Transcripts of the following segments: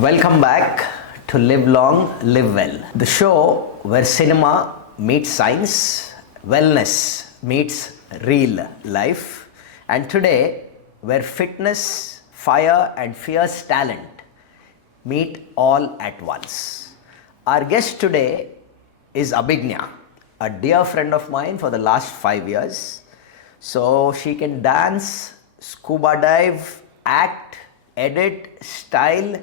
Welcome back to Live Long, Live Well, the show where cinema meets science, wellness meets real life, and today where fitness, fire, and fierce talent meet all at once. Our guest today is Abhignya, a dear friend of mine for the last 5 years. So she can dance, scuba dive, act, edit, style,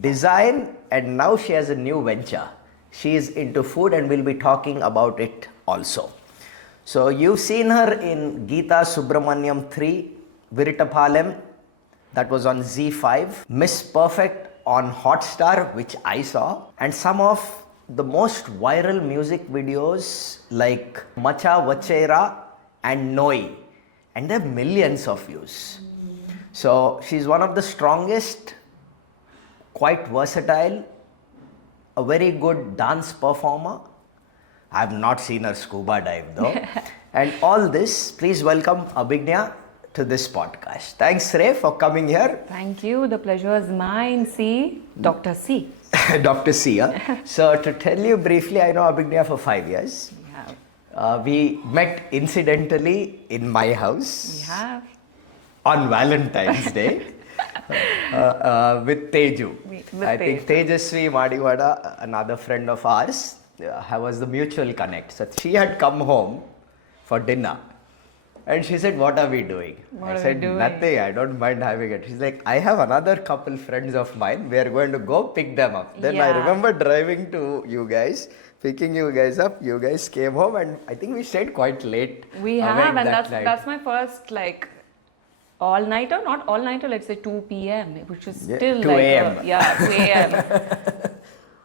design, and now she has a new venture. She is into food and we'll be talking about it also. So you've seen her in Geetha Subramanyam S3, Viratapalem, that was on Z5, Miss Perfect on Hotstar, which I saw, and some of the most viral music videos like Macha Vacheyra and NOI, and there are millions of views. So she's one of the strongest, quite versatile, a very good dance performer. I have not seen her scuba dive though. And all this, please welcome Abhignya to this podcast. Thanks, Ray, for coming here. Thank you. The pleasure is mine. C. Dr. C. Dr. C. So to tell you briefly, I know Abhignya for 5 years. We met incidentally in my house. We have. On Valentine's Day. With Teju. I think Tejasvi Madivada, another friend of ours, was the mutual connect. So she had come home for dinner and she said, "What are we doing?" I said, "Nothing, I don't mind having it." She's like, "I have another couple friends of mine. We are going to go pick them up." Then I remember driving to you guys, picking you guys up. You guys came home and I think we stayed quite late. We have, and that's my first all-nighter, not all-nighter, let's say 2 p.m., which is still 2 a.m. 2 a.m.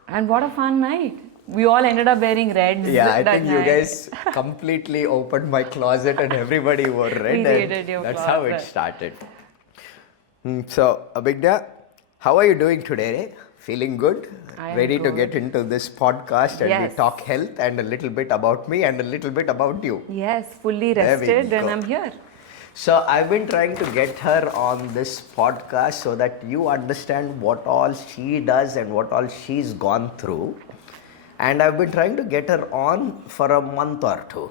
And what a fun night. We all ended up wearing reds. Yeah, I think you guys completely opened my closet and everybody wore red. We raided your that's closet. How it started. So, Abhignya, how are you doing today? Feeling good? Ready to get into this podcast and we talk health and a little bit about me and a little bit about you. Yes, fully rested and I'm here. So I've been trying to get her on this podcast so that you understand what all she does and what all she's gone through. And I've been trying to get her on for a month or two.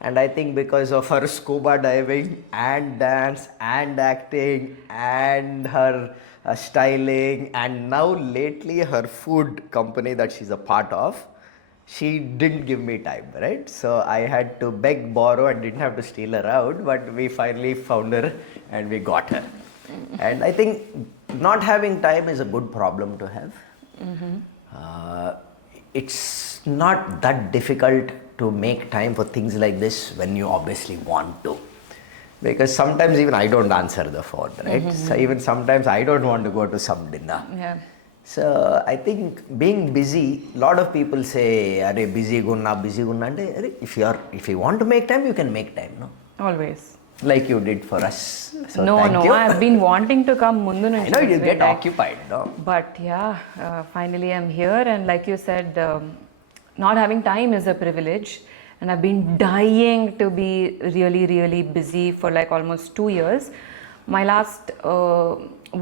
And I think because of her scuba diving and dance and acting and her styling and now lately her food company that she's a part of, she didn't give me time, right? So I had to beg, borrow, and didn't have to steal her out, but we finally found her and we got her. And I think not having time is a good problem to have. It's not that difficult to make time for things like this when you obviously want to. Because sometimes even I don't answer the phone, right? So even sometimes I don't want to go to some dinner. Yeah. So I think being busy, a lot of people say, "Are busy gunna, busy gunna." If you want to make time, you can make time, no? Always. Like you did for us. So No, I've been wanting to come mundu nunchi. I know you get occupied, no? But finally I'm here, and like you said, not having time is a privilege, and I've been dying to be really, really busy for almost 2 years. My last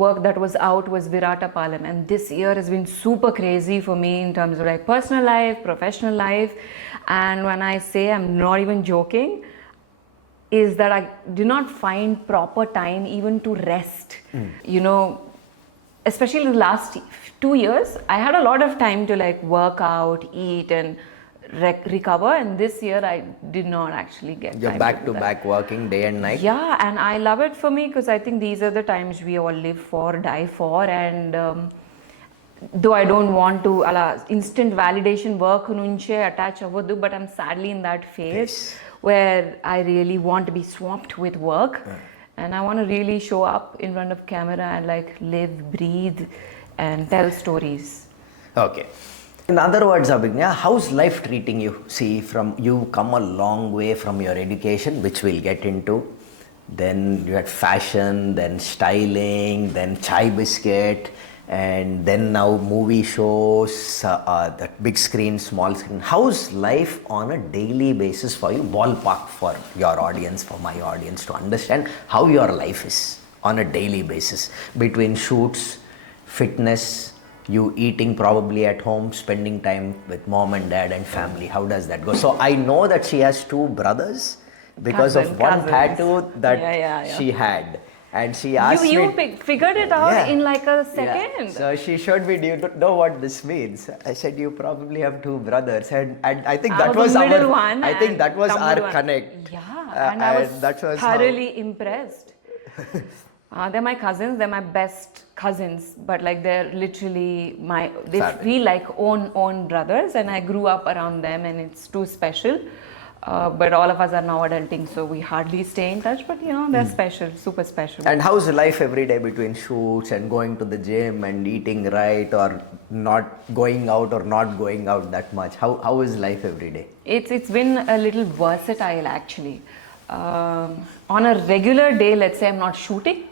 work that was out was Viratapalem, and this year has been super crazy for me in terms of personal life, professional life, and when I say I'm not even joking, is that I do not find proper time even to rest. You know, especially the last 2 years, I had a lot of time to work out, eat and recover, and this year I did not actually get time. You're back to back working day and night. Yeah, and I love it for me because I think these are the times we all live for, die for, and though I don't want to instant validation work nunche attach avadu, but I'm sadly in that phase where I really want to be swamped with work, and I want to really show up in front of camera and live, breathe and tell stories. Okay. In other words, Abhignya, how's life treating you? See, you come a long way from your education, which we'll get into. Then you had fashion, then styling, then Chaibisket, and then now movie shows, the big screen, small screen. How's life on a daily basis for you? Ballpark for your audience, for my audience to understand how your life is on a daily basis between shoots, fitness, you eating probably at home, spending time with mom and dad and family. How does that go? So I know that she has two brothers because of one Cousins. tattoo that Yeah. she had. And she asked You me... figured it out Yeah. in like a Yeah. second. So she showed me, do you know what this means? I said, you probably have two brothers. And I think that was the middle our... one. I think that was our one. connect. Yeah, and I was that was thoroughly impressed. They're my cousins, they're my best cousins, but like they're literally they Family. feel like own brothers, and I grew up around them, and it's too special. But all of us are now adulting, so we hardly stay in touch, but you know, they're special, super special. And how's life every day between shoots and going to the gym and eating right, or not going out or not going out that much? How is life every day? It's been a little versatile actually. On a regular day, let's say I'm not shooting,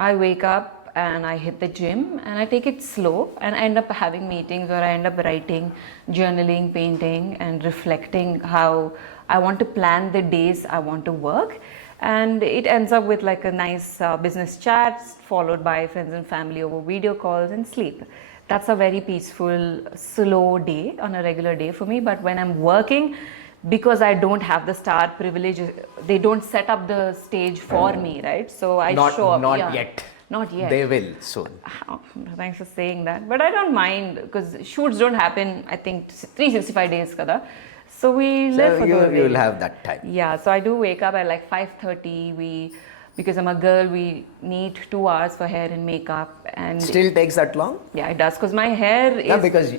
I wake up and I hit the gym and I take it slow, and I end up having meetings, or I end up writing, journaling, painting, and reflecting how I want to plan the days I want to work. And it ends up with like a nice business chats followed by friends and family over video calls and sleep. That's a very peaceful, slow day on a regular day for me. But when I'm working, because I don't have the star privilege, they don't set up the stage for me, right? So I show up. Not yet. Not yet. They will soon. Oh, thanks for saying that. But I don't mind, because shoots don't happen, I think, 365 days kada. So we live for those you'll days. have that time. Yeah, so I do wake up at like 5:30. Because I'm a girl, we need 2 hours for hair and makeup, and Still takes that long? yeah, it does, because my hair is... Yeah, because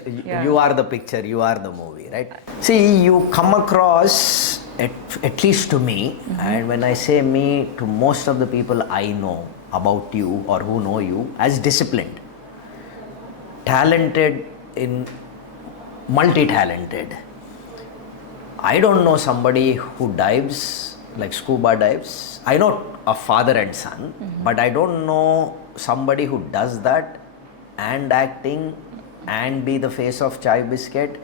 you are the picture, you are the movie, right? See, you come across, at least to me, and when I say me, to most of the people I know about you or who know you, as disciplined, talented, multi-talented. I don't know somebody who dives, like scuba dives. I know a father and son, but I don't know somebody who does that and acting and be the face of Chaibisket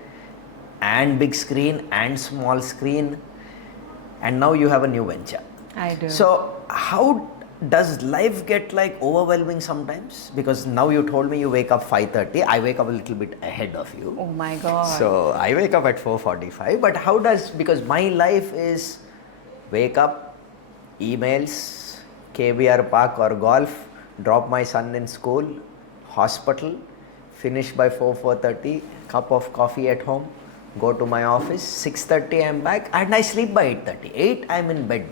and big screen and small screen, and now you have a new venture. I do. So how does life get like overwhelming sometimes? Because now you told me you wake up 5:30. I wake up a little bit ahead of you. Oh my God. So I wake up at 4:45. But how does, because my life is wake up, emails, KBR park or golf, drop my son in school, hospital, finish by 4:30, cup of coffee at home, go to my office, 6:30 I'm back, and I sleep by 8:30. 8 I'm in bed.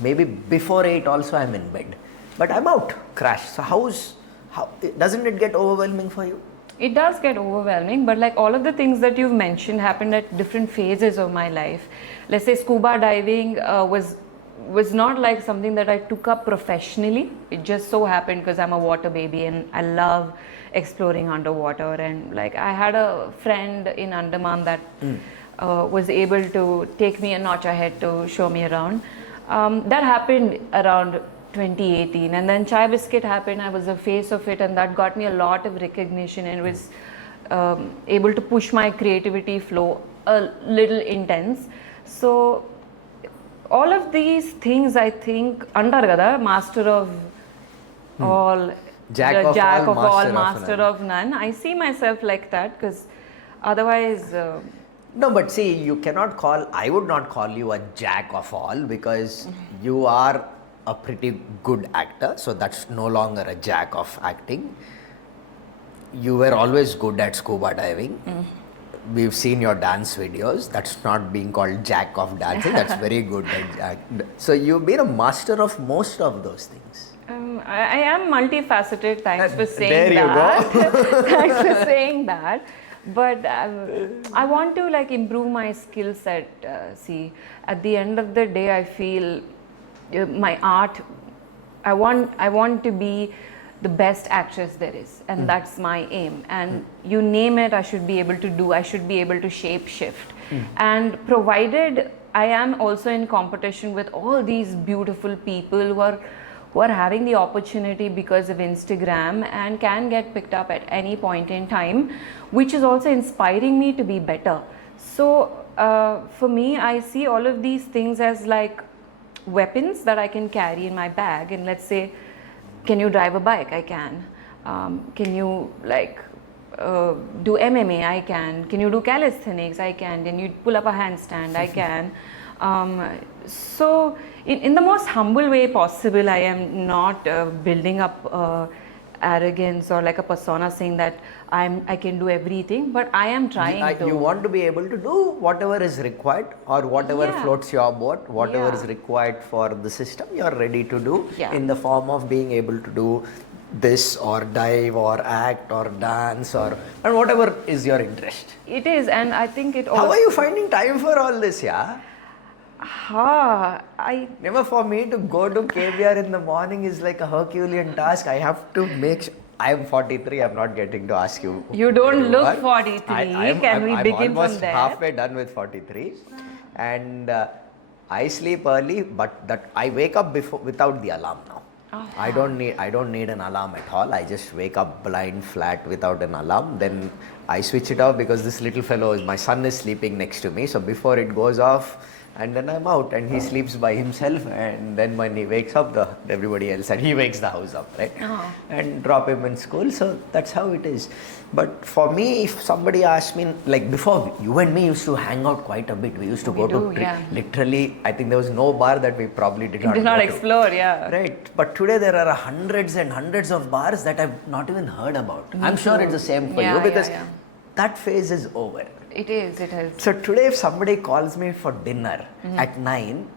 Maybe before 8 also I'm in bed. But I'm out, crash. So how doesn't it get overwhelming for you? It does get overwhelming, but like all of the things that you've mentioned happened at different phases of my life. Let's say scuba diving was not like something that I took up professionally. It just so happened because I'm a water baby and I love exploring underwater. And like I had a friend in Andaman that was able to take me a notch ahead to show me around. That happened around 2018, and then Chaibisket happened. I was the face of it, and that got me a lot of recognition and was able to push my creativity flow a little intense. So all of these things, I think, under master of all, Jack the of jack all, of all, master master of none. I see myself like that, because otherwise. No, but see, I would not call you a jack of all, because you are a pretty good actor, so that's no longer a jack of acting. You were always good at scuba diving. We've seen your dance videos. That's not being called jack of dancing. That's very good at jack. So you've been a master of most of those things. I am multifaceted. Thanks for saying there you that. go. Thanks for saying that. But I want to like improve my skill set. See, at the end of the day, I feel my art. I want to be the best actress there is, and that's my aim. And you name it, I should be able to do. I should be able to shape shift. And provided I am also in competition with all these beautiful people who are having the opportunity because of Instagram and can get picked up at any point in time, which is also inspiring me to be better. So for me, I see all of these things as like weapons that I can carry in my bag. And let's say, can you drive a bike? I can. Can you like do MMA? I can. Can you do calisthenics? I can. Can you pull up a handstand? I can. So in the most humble way possible, I am not building up arrogance or like a persona saying that I can do everything, but I am trying. You want to be able to do whatever is required or whatever floats your boat, whatever is required for the system, you are ready to do in the form of being able to do this or dive or act or dance or and whatever is your interest. It is, and I think it. How are you finding time for all this, yeah? Never for me to go to KBR in the morning is like a Herculean task. I have to make sure. I am 43. I'm not getting to ask you. You don't look 43. Can we begin from there? I'm almost halfway done with 43, and I sleep early, but that I wake up without the alarm now. I don't need an alarm at all. I just wake up blind flat without an alarm. Then I switch it off because this little fellow my son is sleeping next to me. So before it goes off, and then I'm out and he sleeps by himself, and then when he wakes up, everybody else, and he wakes the house up, right? And drop him in school. So that's how it is. But for me, if somebody asked me, like before, you and me used to hang out quite a bit. We used to go to literally, I think there was no bar that we probably did not explore, Right. But today there are hundreds and hundreds of bars that I've not even heard about. I'm sure it's the same for you because that phase is over. It is. So today if somebody calls me for dinner at 9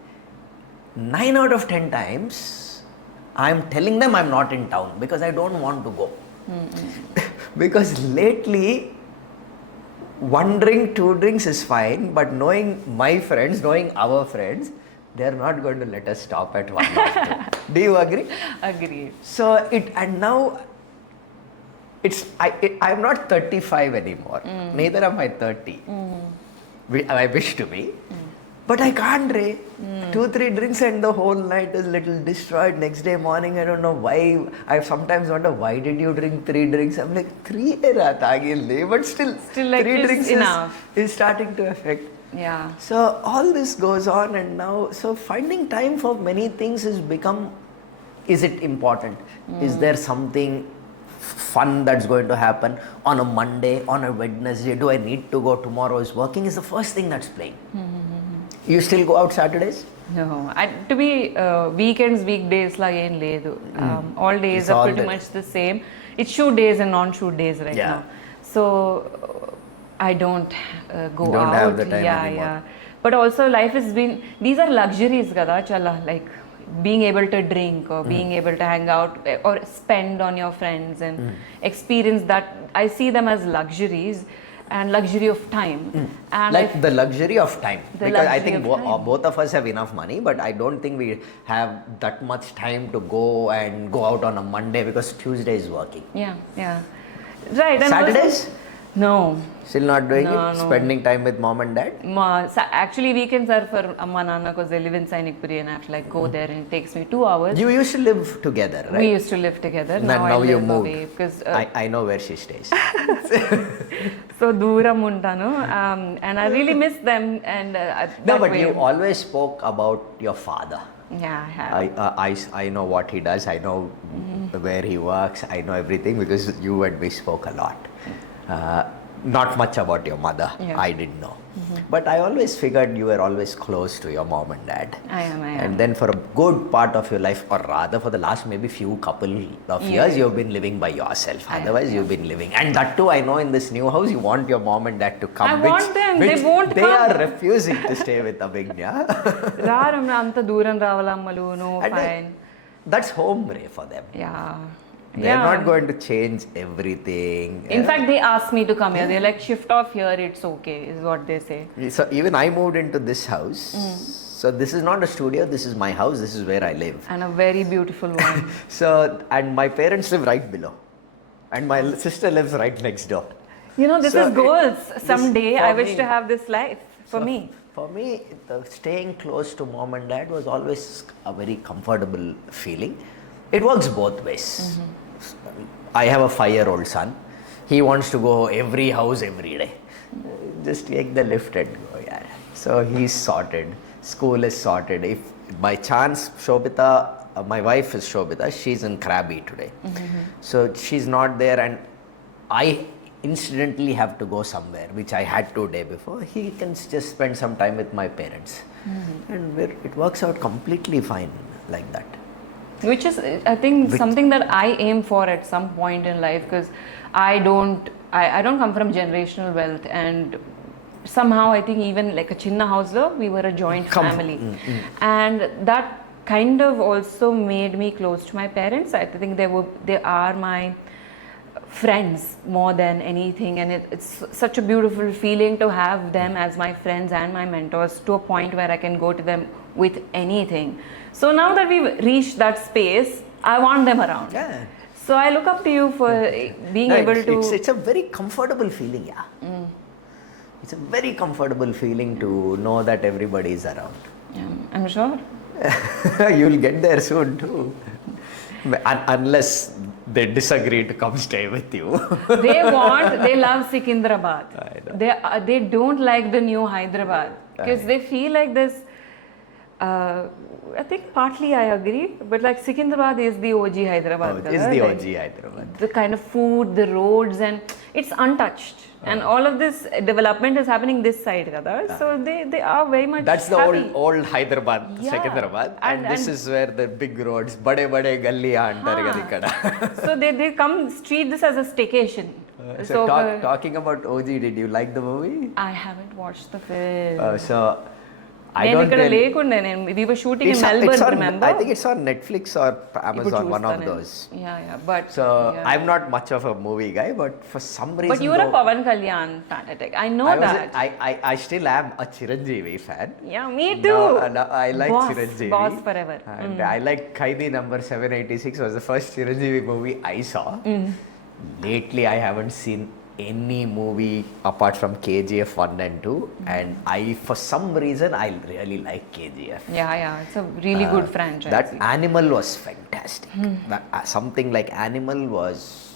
out of 10 times, I'm telling them I'm not in town because I don't want to go. Because lately, one drink, two drinks is fine, but knowing my friends, knowing our friends, they're not going to let us stop at 1 or 2. Do you agree? Agreed. So and now I'm not 35 anymore. Neither am I 30. I wish to be. But I can't, Ray. 2-3 drinks and the whole night is little destroyed. Next day morning, I don't know why. I sometimes wonder, why did you drink 3 drinks? I'm like, 3 but still like 3 drinks enough. Is starting to affect. Yeah. So all this goes on, and now, so finding time for many things is it important? Is there something fun that's going to happen on a Monday, on a Wednesday? Do I need to go? Tomorrow is working is the first thing that's playing. You still go out Saturdays? No, to be weekends, weekdays la em ledu. All days are pretty much the same. It's shoot days and non-shoot days right now. So I don't go out. Don't have the time anymore. But also life has been, these are luxuries, Geetha Challa, like being able to drink or being able to hang out or spend on your friends and experience that. I see them as luxuries and luxury of time. And like the luxury of time. Because I think both of us have enough money, but I don't think we have that much time to go out on a Monday because Tuesday is working. Yeah. Right. And Saturdays? Also, no. Still not doing it? Spending time with mom and dad? Actually, weekends are for Amma Nana because they live in Sainikpuri and I have to like go there and it takes me 2 hours. You used to live together, right? We used to live together. Now you moved. Because I know where she stays. So Dooram untanu, and I really miss them. And no, but you always spoke about your father. Yeah, I have. I know what he does. I know where he works. I know everything because you and we spoke a lot. Not much about your mother. I didn't know. But I always figured you were always close to your mom and dad. I am. And then for a good part of your life, or rather for the last maybe few couple of years, you've been living by yourself. Otherwise, you've been living. And that too, I know in this new house, you want your mom and dad to come. I want them. They won't come. They are refusing to stay with Abhignya. Anta dooram ravalammalu, no, fine. That's home, Ray, for them. Yeah. They're not going to change everything. In fact, they asked me to come here. They're like, shift off here, it's okay, is what they say. So even I moved into this house. So this is not a studio, this is my house, this is where I live. And a very beautiful one. And my parents live right below. And my sister lives right next door. You know, this is goals. Someday I wish to have this life for me. For me, staying close to mom and dad was always a very comfortable feeling. It works both ways. I have a 5-year-old son. He wants to go every house every day. Just take the lift and go, yeah. So he's sorted. School is sorted. If by chance Shobita, my wife is Shobita, she's in Krabi today. So she's not there, and incidentally have to go somewhere, which I had to day before, he can just spend some time with my parents. And it works out completely fine like that. Which is, I think, something that I aim for at some point in life, because I don't come from generational wealth, and somehow I think even like a chinna house, we were a joint family, and that kind of also made me close to my parents. I think they are my friends more than anything, and it's such a beautiful feeling to have them as my friends and my mentors, to a point where I can go to them with anything. So now that we've reached that space, I want them around. Yeah. So I look up to you for being able to... It's a very comfortable feeling, It's a very comfortable feeling to know that everybody is around. Yeah, I'm sure. You'll get there soon too. Unless they disagree to come stay with you. They love Secunderabad. They don't like the new Hyderabad, because they feel like this. I think partly I agree, but like Secunderabad is the OG Hyderabad. It's the OG Hyderabad. The kind of food, the roads, and it's untouched. And all of this development is happening this side, so they are very much That's the happy. old Hyderabad, Secunderabad, and this is where the big roads, bade galliya antaru kada. So they come treat this as a staycation. So talking about OG, did you like the movie? I haven't watched the film. So I don't really... We were shooting in Melbourne, remember? I think it's on Netflix or Amazon, one of those. Yeah, but... So, I'm not much of a movie guy, but for some reason... But you were a Pawan Kalyan fanatic. I know that. I still am a Chiranjeevi fan. Yeah, me too. I like Chiranjeevi. Boss forever. And I like Kaidi number 786 was the first Chiranjeevi movie I saw. Lately, I haven't seen any movie apart from KGF 1 and 2, and for some reason I really like KGF. Yeah, it's a really good franchise. That Animal was fantastic. Something like Animal was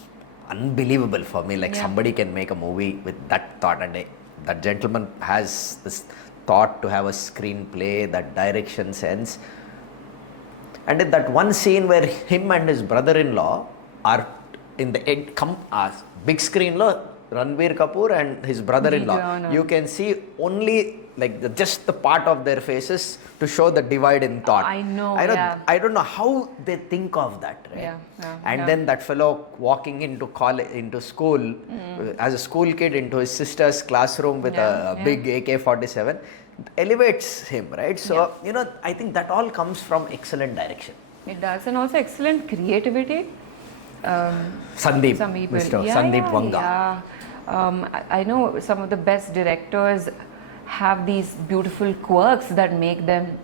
unbelievable for me. Like somebody can make a movie with that thought, and that gentleman has this thought to have a screenplay, that direction sense. And in that one scene where him and his brother-in-law are in the big screen Ranbir Kapoor and his brother-in-law, you can see only like just the part of their faces to show the divide in thought. I know. I don't know how they think of that, right? And then that fellow walking into school as a school kid into his sister's classroom with a big AK-47 elevates him, right? So I think that all comes from excellent direction. It does, and also excellent creativity. Sandeep Vanga. Yeah. I know some of the best directors have these beautiful quirks that make them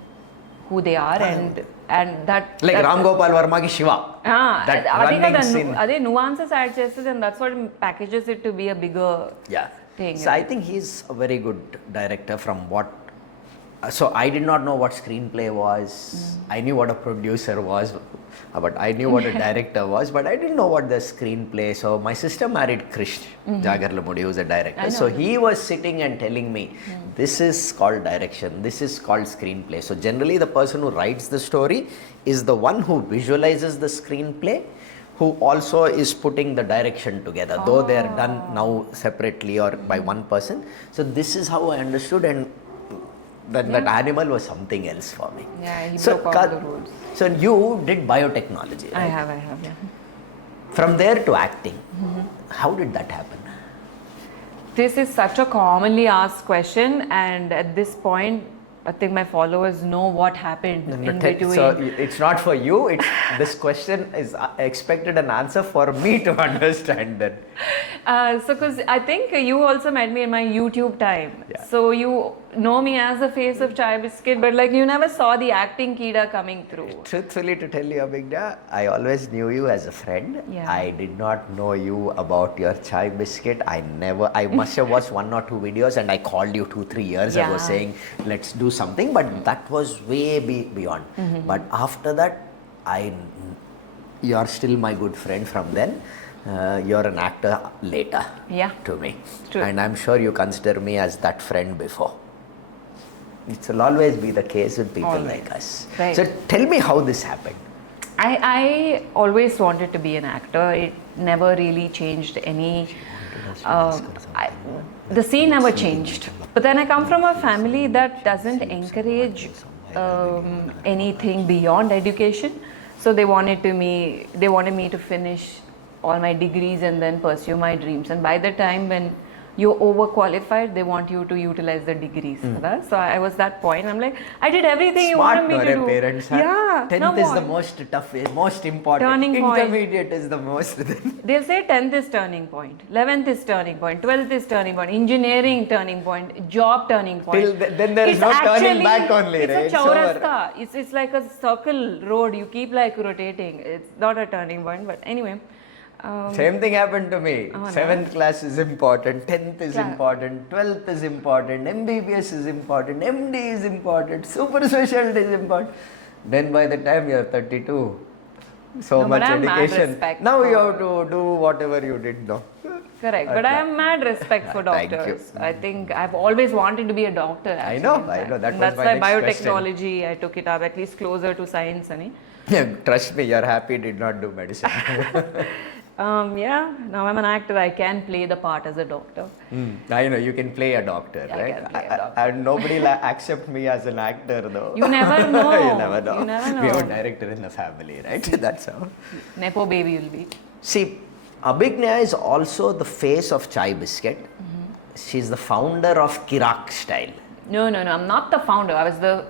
who they are, and that like Ram Gopal Varma ki Shiva. That running scene. Ade nuances add chesses, and that's what packages it to be a bigger thing. So I think he's a very good director from what. So I did not know what screenplay was. I knew what a producer was, but I knew what a director was, but I didn't know what the screenplay. So my sister married Krish Jagarlamudi, who's a director. So he was sitting and telling me, this is called direction, this is called screenplay. So generally the person who writes the story is the one who visualizes the screenplay, who also is putting the direction together, though they are done now separately or by one person. So this is how I understood, and that Animal was something else for me. Yeah, he broke all the rules. So you did biotechnology, right? I have, yeah. From there to acting, how did that happen? This is such a commonly asked question, and at this point, I think my followers know what happened in between. So it's not for you. This question is expected an answer for me to understand that. So because I think you also met me in my YouTube time. So you know me as the face of Chaibisket, but like you never saw the acting Kida coming through. Truthfully to tell you, Abhignya, I always knew you as a friend. I did not know you about your Chaibisket. I must have watched 1 or 2 videos, and I called you 2-3 years ago saying, let's do something, but that was way beyond. But after that, you're still my good friend from then. You're an actor later to me. True. And I'm sure you consider me as that friend before. It will always be the case with people like us. Right. So tell me how this happened. I always wanted to be an actor. It never really changed any The scene never changed. But then I come from a family that doesn't encourage anything beyond education. So they wanted me to finish all my degrees and then pursue my dreams. And by the time when you're overqualified, they want you to utilize the degrees. Right? So I was that point. I'm like, I did everything you wanted me to do. Parents, huh? Yeah. 10th is the most tough, most important. Turning point. Intermediate is the most. They'll say 10th is turning point, 11th is turning point, 12th is turning point, engineering turning point, job turning point. Then there is no turning back only, it's right? It's a chaurasta. It's like a circle road. You keep like rotating. It's not a turning point. But anyway. Same thing happened to me. Oh, 7th class is important, 10th is important, 12th is important, MBBS is important, MD is important, super specialty is important. Then by the time you are 32, much education. Now you have to do whatever you did now. Correct. But I have mad respect for doctors. I think I've always wanted to be a doctor. Actually. I know. That's why biotechnology, I took it up at least closer to science. Yeah, trust me, you're happy did not do medicine. Now I'm an actor. I can play the part as a doctor. I know, you can play a doctor, right? I can play a doctor. And nobody accept me as an actor though. You never know. You never know. We have a director in the family, right? That's how. Nepo baby will be. See, Abhignya is also the face of Chaibisket. She's the founder of Kiraak Style. No, I'm not the founder. I was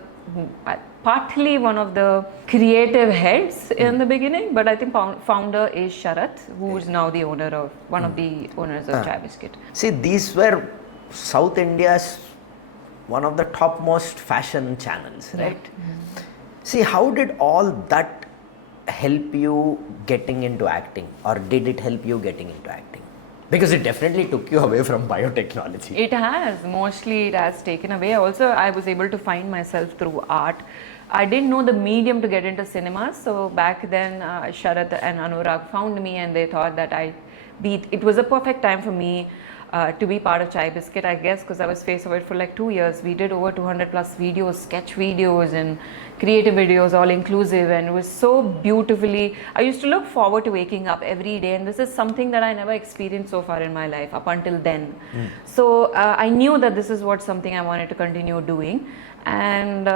partly one of the creative heads in the beginning, but I think founder is Sharat, who is now the owner of one of the owners of Chaibisket. See, these were South India's one of the topmost fashion channels, right? See, how did all that help you getting into acting, or did it help you getting into acting? Because it definitely took you away from biotechnology. It has. Mostly it has taken away. Also, I was able to find myself through art. I didn't know the medium to get into cinema. So back then, Sharat and Anurag found me and they thought that it was a perfect time for me to be part of Chaibisket, I guess, because I was face of it for like 2 years. We did over 200 plus videos, sketch videos and creative videos, all inclusive, and it was so beautifully. I used to look forward to waking up every day, and this is something that I never experienced so far in my life up until then. So I knew that this is something I wanted to continue doing. And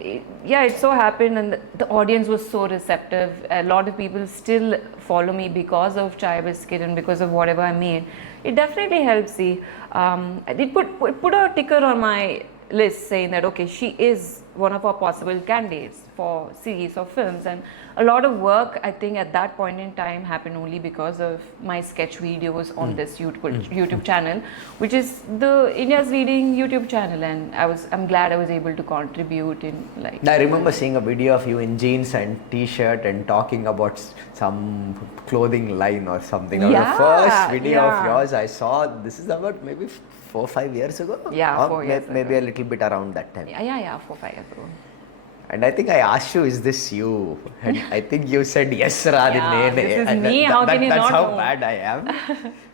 it so happened, and the audience was so receptive. A lot of people still follow me because of Chaibisket and because of whatever I made. It definitely helps. See, it put a ticker on my list saying that okay, she is one of our possible candidates for series or films, and a lot of work I think at that point in time happened only because of my sketch videos on this YouTube channel, which is the India's leading YouTube channel, and I'm glad I was able to contribute in like. I remember seeing a video of you in jeans and t-shirt and talking about some clothing line or something. Yeah, the first video of yours I saw, this is about maybe 4 or 5 years ago? Yeah, 4 years maybe ago. A little bit around that time. Yeah, 4 or 5 years ago. And I think I asked you, is this you? And I think you said, yes, Radhine. This is me, how can you that's not how know? bad I am.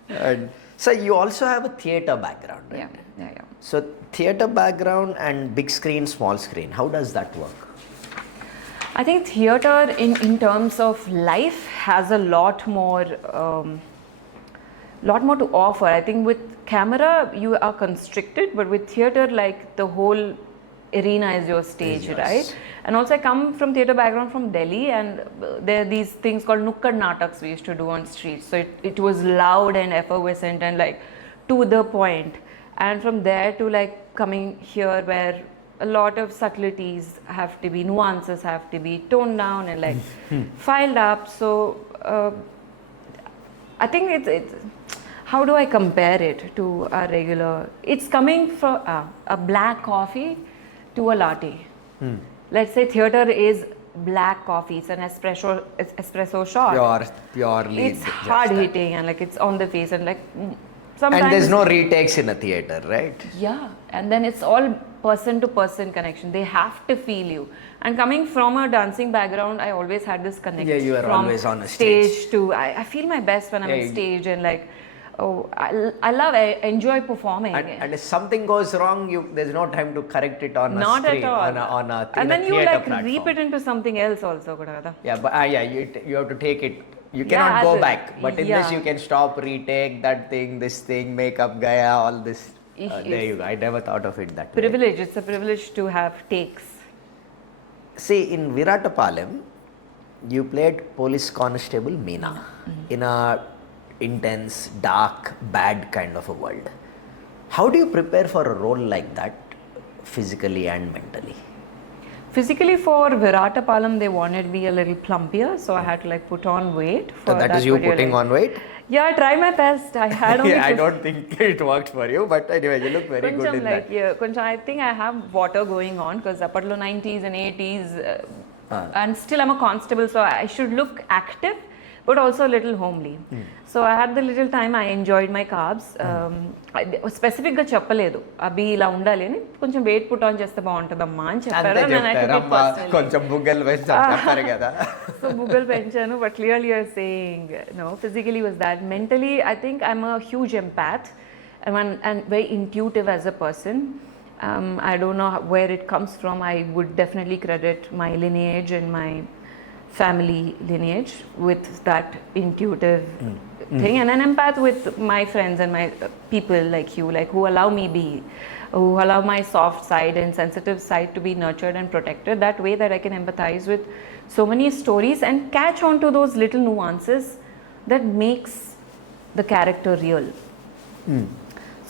And so you also have a theatre background, right? Yeah. So theatre background and big screen, small screen, how does that work? I think theatre in terms of life has a lot more to offer. I think with camera you are constricted, but with theatre, like the whole arena is your stage, right? And also I come from theatre background from Delhi, and there are these things called nukkad nataks we used to do on streets. So it was loud and effervescent and like to the point. And from there to like coming here where a lot of subtleties have to be, nuances have to be toned down and like filed up. So I think it's how do I compare it to a regular? It's coming from a black coffee to a latte. Let's say theatre is black coffee. It's an espresso shot. Purely. It's hard hitting and like it's on the face and like sometimes. And there's no retakes in a theatre, right? Yeah, and then it's all person to person connection. They have to feel you. And coming from a dancing background, I always had this connection. Yeah, you are from always on a stage. to I feel my best when I'm on stage and like. I enjoy performing. And if something goes wrong, there's no time to correct it on Not a screen, at all. on a and then you theatre like platform. reap it into something else also. Yeah, but you have to take it You Yeah, cannot go as a- back. But in this, yeah. you can stop, retake that thing, this thing, makeup, gaya, all this. There you go. I never thought of it that way. Privilege. It's a privilege to have takes. See, in Viratapalem, you played police constable Meena in a intense, dark, bad kind of a world. How do you prepare for a role like that, physically and mentally? Physically, for Viratapalem, they wanted me a little plumpier, so I had to like put on weight. So that is you particular- putting on weight? Yeah, I tried my best. I had only I don't think it worked for you, but anyway, you look very good in like, that. yeah, koncham, I think I have water going on because apatlo 90s and 80s, and still I'm a constable, so I should look active, but also a little homely. So I had the little time, I enjoyed my carbs. Specific గా చెప్పలేదు అభి ఇలా ఉండాలి అని కొంచెం weight put on చేస్తే బాగుంటుందమ్మా అని చెప్పారు అంతే and I took it చెప్తారమ్మా, personally. కొంచెం బుగ్గలు వేసి చెప్పారు కదా. So Google penchanu, but clearly you're saying no. Physically was that. Mentally, I think I'm a huge empath, and very intuitive as a person. I don't know where it comes from. I would definitely credit my lineage and my family lineage with that intuitive thing, and an empath with my friends and my people like you, like who allow me be, who allow my soft side and sensitive side to be nurtured and protected that way, that I can empathize with so many stories and catch on to those little nuances that makes the character real.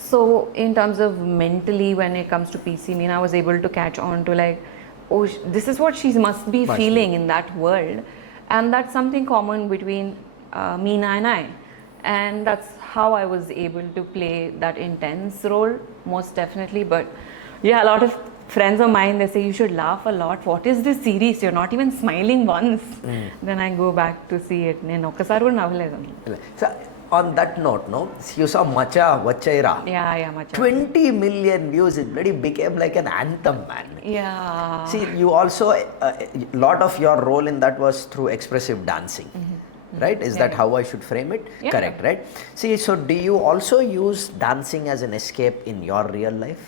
So in terms of mentally, when it comes to PC Meena, I was able to catch on to like, oh, this is what she must be feeling in that world, and that's something common between Meena and I, and that's how I was able to play that intense role, most definitely. But yeah, a lot of friends of mine, they say you should laugh a lot. What is this series? You're not even smiling once. Then I go back to see it. నేను ఒక్కసారి కూడా నవ్వలేదు. So, on that note, no, you saw Macha Vacheyra. Yeah, Macha. 20 million views. It really became like an anthem, man. Yeah. See, you also, lot of your role in that was through expressive dancing, right? Is that how I should frame it? Yeah. Correct, right? See, so do you also use dancing as an escape in your real life?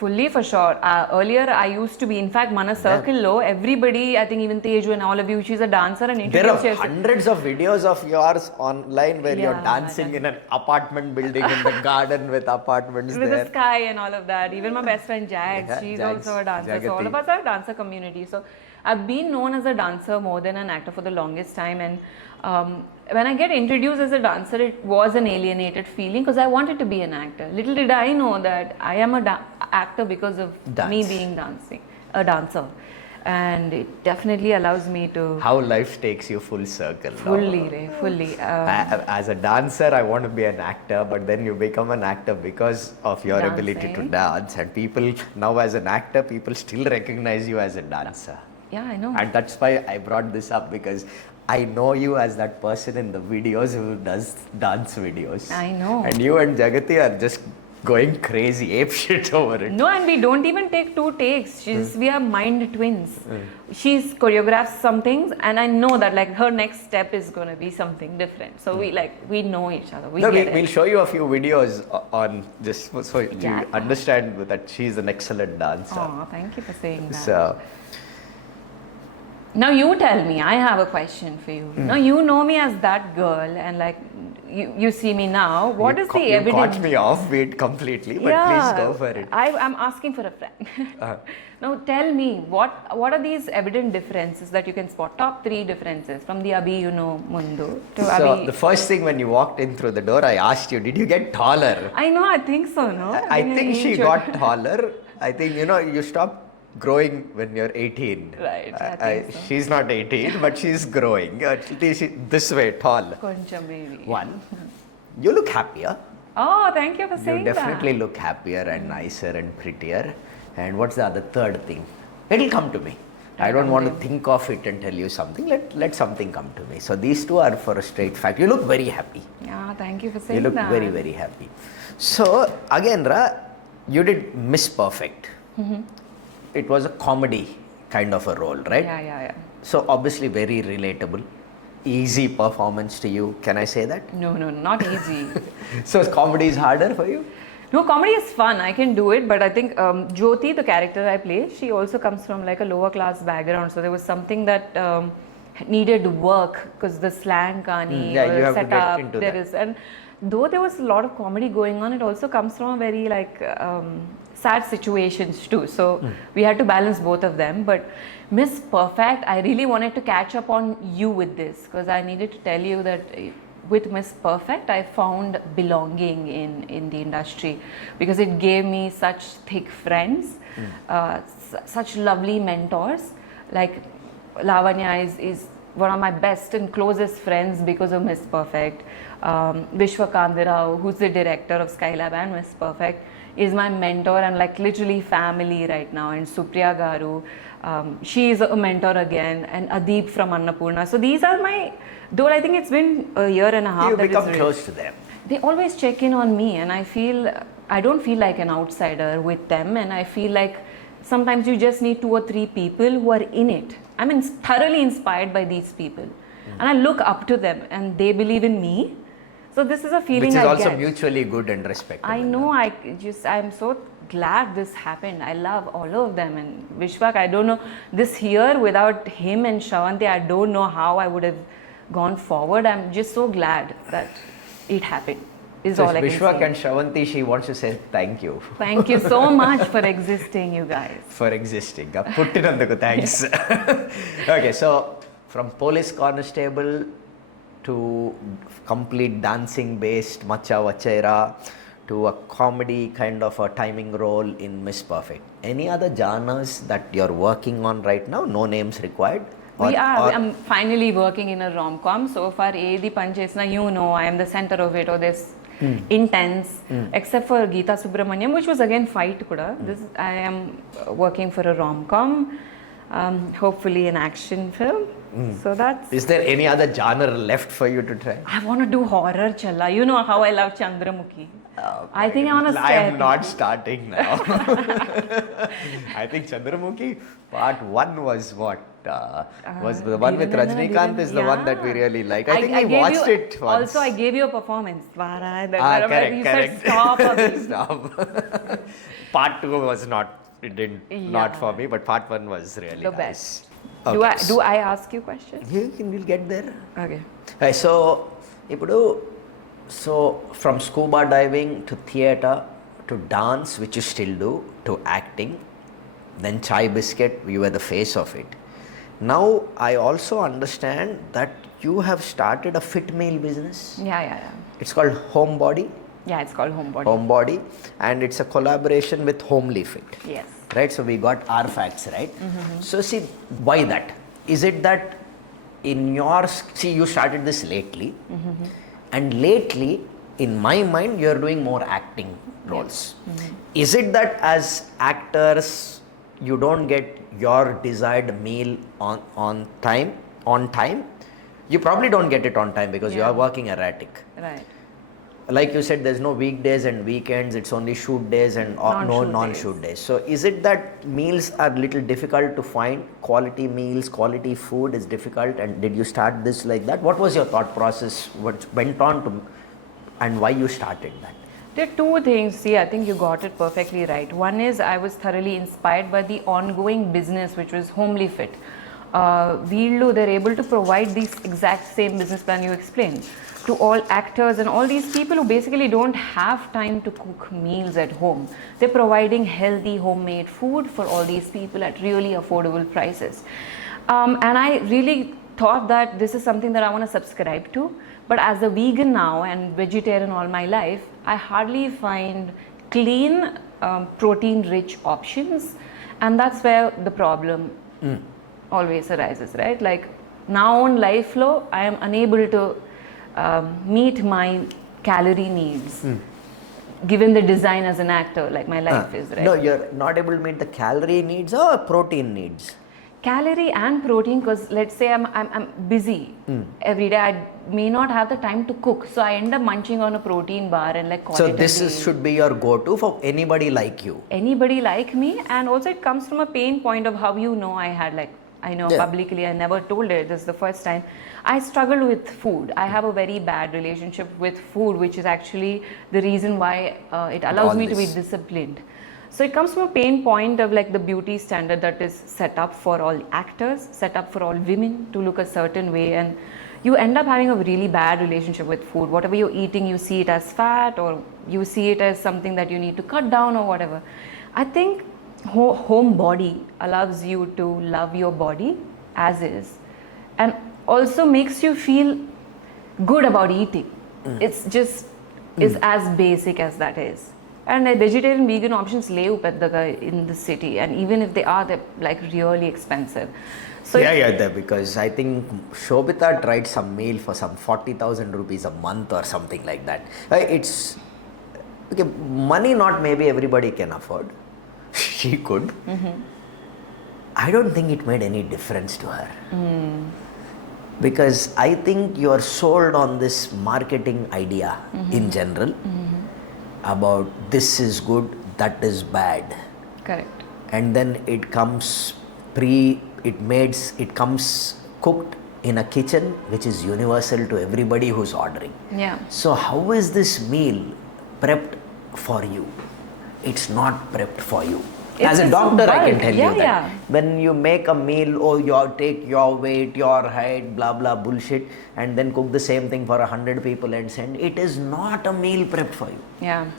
Fully, for sure. Earlier, I used to be, in fact, Mana Circle Lo, everybody, I think even Teju and all of you, she's a dancer and There are introduced hundreds of videos of yours online where you're Yeah, dancing in an apartment building in the garden with apartments with the there. sky and all of that. Even my best friend Jags, Yeah, she's Jags, also a dancer. So all Jagati. of us are a dancer community. So I've been known as a dancer more than an actor for the longest time. And when I get introduced as a dancer, it was an alienated feeling because I wanted to be an actor. Little did I know that I am a actor because of me Dance. being a dancer. And it definitely allows me to How life takes you full circle. no? fully. As a dancer, I want to be an actor, but then you become an actor because of your ability to Dancing. dance. And people, now as an actor, people still recognize you as a dancer. Yeah, I know. And that's why I brought this up, because I know you as that person in the videos who does dance videos. I know. And you and Jagati are just going crazy, ape shit over it. No, and we don't even take 2 takes. We are mind twins. She's choreographed some things, and I know that like her next step is going to be something different. So we know each other. We No, get we'll it. show you a few videos on just so you Yeah. understand that she's an excellent dancer. Oh, thank you for saying that. So, Now you tell me. I have a question for you. Now you know me as that girl, and like you see me now. What is the you evidence? caught me off beat completely, but please go for it. I'm asking for a friend. Now tell me, what are these evident differences that you can spot? Top 3 differences from the Abhi you know Mundu to So Abhi. the first thing when you walked in through the door, I asked you, did you get taller? I know, I think so, no? I think she got taller. I think, you stopped growing when you're 18. Right, I think so. She's not 18, but she's growing. This way, tall. Koncham baby. One, you look happier. Oh, thank you for You saying definitely look happier and nicer and prettier. And what's the other third thing? It'll come to me. I don't want to think of it and tell you something. Let something come to me. So these 2 are for a straight fact. You look very happy. that. Yeah, thank you for saying You look that. very, very happy. So again, you did Miss Perfect. It was a comedy kind of a role, right? Yeah. So obviously very relatable. Easy performance to you. Can I say that? No, not easy. So comedy is harder for you? No, comedy is fun. I can do it, but I think Jyoti, the character I play, she also comes from like a lower class background. So there was something that needed work because the slang kani Yeah, you have to get setup into there that. is, and though there was a lot of comedy going on, it also comes from a very like sad situations too. So we had to balance both of them. But Miss Perfect, I really wanted to catch up on you with this because I needed to tell you that with Miss Perfect, I found belonging in the industry because it gave me such thick friends, such lovely mentors. Like Lavanya is one of my best and closest friends because of Miss Perfect. Vishwakant Rao, who's the director of Skylab and Miss Perfect, is my mentor and like literally family right now. And Supriya Garu, she is a mentor again, and Adeep from Annapurna. So these are my, though I think it's been a year and a half. You that become it's close to them. They always check in on me, and I don't feel like an outsider with them, and I feel like sometimes you just need 2 or 3 people who are in it. I'm thoroughly inspired by these people, and I look up to them, and they believe in me. So this is a feeling Which is I also get. mutually good and respectable. I know. I'm so glad this happened. I love all of them, and Vishwak, I don't know this here without him and Shavanti. I don't know how I would have gone forward. I'm just so glad that it happened. Is So all I can Vishwak say. and Shavanti, she wants to say thank you Thank you so much for existing, you guys. for existing. Puttinanduku thanks. Okay, so from police constable to complete dancing based Macha Vacheyra to a comedy kind of a timing role in Miss Perfect. Any other genres that you're working on right now? No names required? I'm finally working in a rom-com. So far, Edi Panchesna, I am the center of it, or this intense, except for Geetha Subramanyam, which was again fight kuda. I am working for a rom-com, hopefully an action film. So that's. Is there any other genre left for you to try? I want to do horror, Challa. You know how I love Chandramukhi. I think I want to I am not starting now. I think Chandramukhi part 1 was what? Was the one with Rajnikant is the one that we really like. I think we watched it once. Also, I gave you a performance. Correct, you correct. said stop. Abhi. Stop. Part 2 was not for me, but part 1 was really The nice. best. Okay. Do I ask you questions? We'll get there. Okay. Right, so from scuba diving to theatre to dance, which you still do, to acting, then Chaibisket, you were the face of it. Now I also understand that you have started a fit meal business. Yeah. It's called Homebody. Yeah, it's called Homebody. Homebody, and it's a collaboration with Homely Fit. Yes. Right, so we got our facts right. So see, why that? Is it that you started this lately, and lately in my mind you're doing more acting roles. Is it that as actors you don't get your desired meal on time? You probably don't get it on time because you are working erratic. Right. Like you said, there's no weekdays and weekends, it's only shoot days and no non-shoot days. So is it that meals are little difficult to find, quality meals, quality food is difficult, and did you start this like that? What was your thought process, what went on to, and why you started that? There are 2 things. See, I think you got it perfectly right. One is I was thoroughly inspired by the ongoing business, which was Homely Fit. They're able to provide this exact same business plan you explained to all actors and all these people who basically don't have time to cook meals at home. They're providing healthy homemade food for all these people at really affordable prices. And I really thought that this is something that I want to subscribe to. But as a vegan now and vegetarian all my life, I hardly find clean, protein-rich options. And that's where the problem always arises, right? Like now on life flow, I am unable to meet my calorie needs given the design as an actor, like my life is, right? No, you're not able to meet the calorie needs or protein needs. Calorie and protein, because let's say I'm busy every day, I may not have the time to cook, so I end up munching on a protein bar and like call So it this should be your go-to for anybody like you. Anybody like me, and also it comes from a pain point of how I know publicly, I never told it, this is the first time. I struggle with food. I have a very bad relationship with food, which is actually the reason why it allows me to be disciplined. So it comes from a pain point of like the beauty standard that is set up for all actors, set up for all women to look a certain way, and you end up having a really bad relationship with food. Whatever you're eating, you see it as fat, or you see it as something that you need to cut down or whatever. I think Homebody allows you to love your body as is, and also makes you feel good about eating. It's just is as basic as that is. And vegetarian vegan options leave in the city, and even if they are, they're like really expensive. So because I think Shobita tried some meal for some 40,000 rupees a month or something like that. It's okay, money not maybe everybody can afford. She could. I don't think it made any difference to her. Because I think you are sold on this marketing idea in general about this is good, that is bad. Correct. And then it comes it comes cooked in a kitchen which is universal to everybody who's ordering. Yeah. So how is this meal prepped for you? It's not prepped for you. As a doctor, I can tell you that when you make a meal, you take your weight, your height, blah blah bullshit, and then cook the same thing for 100 people and send, it is not a meal prepped for you. Yeah.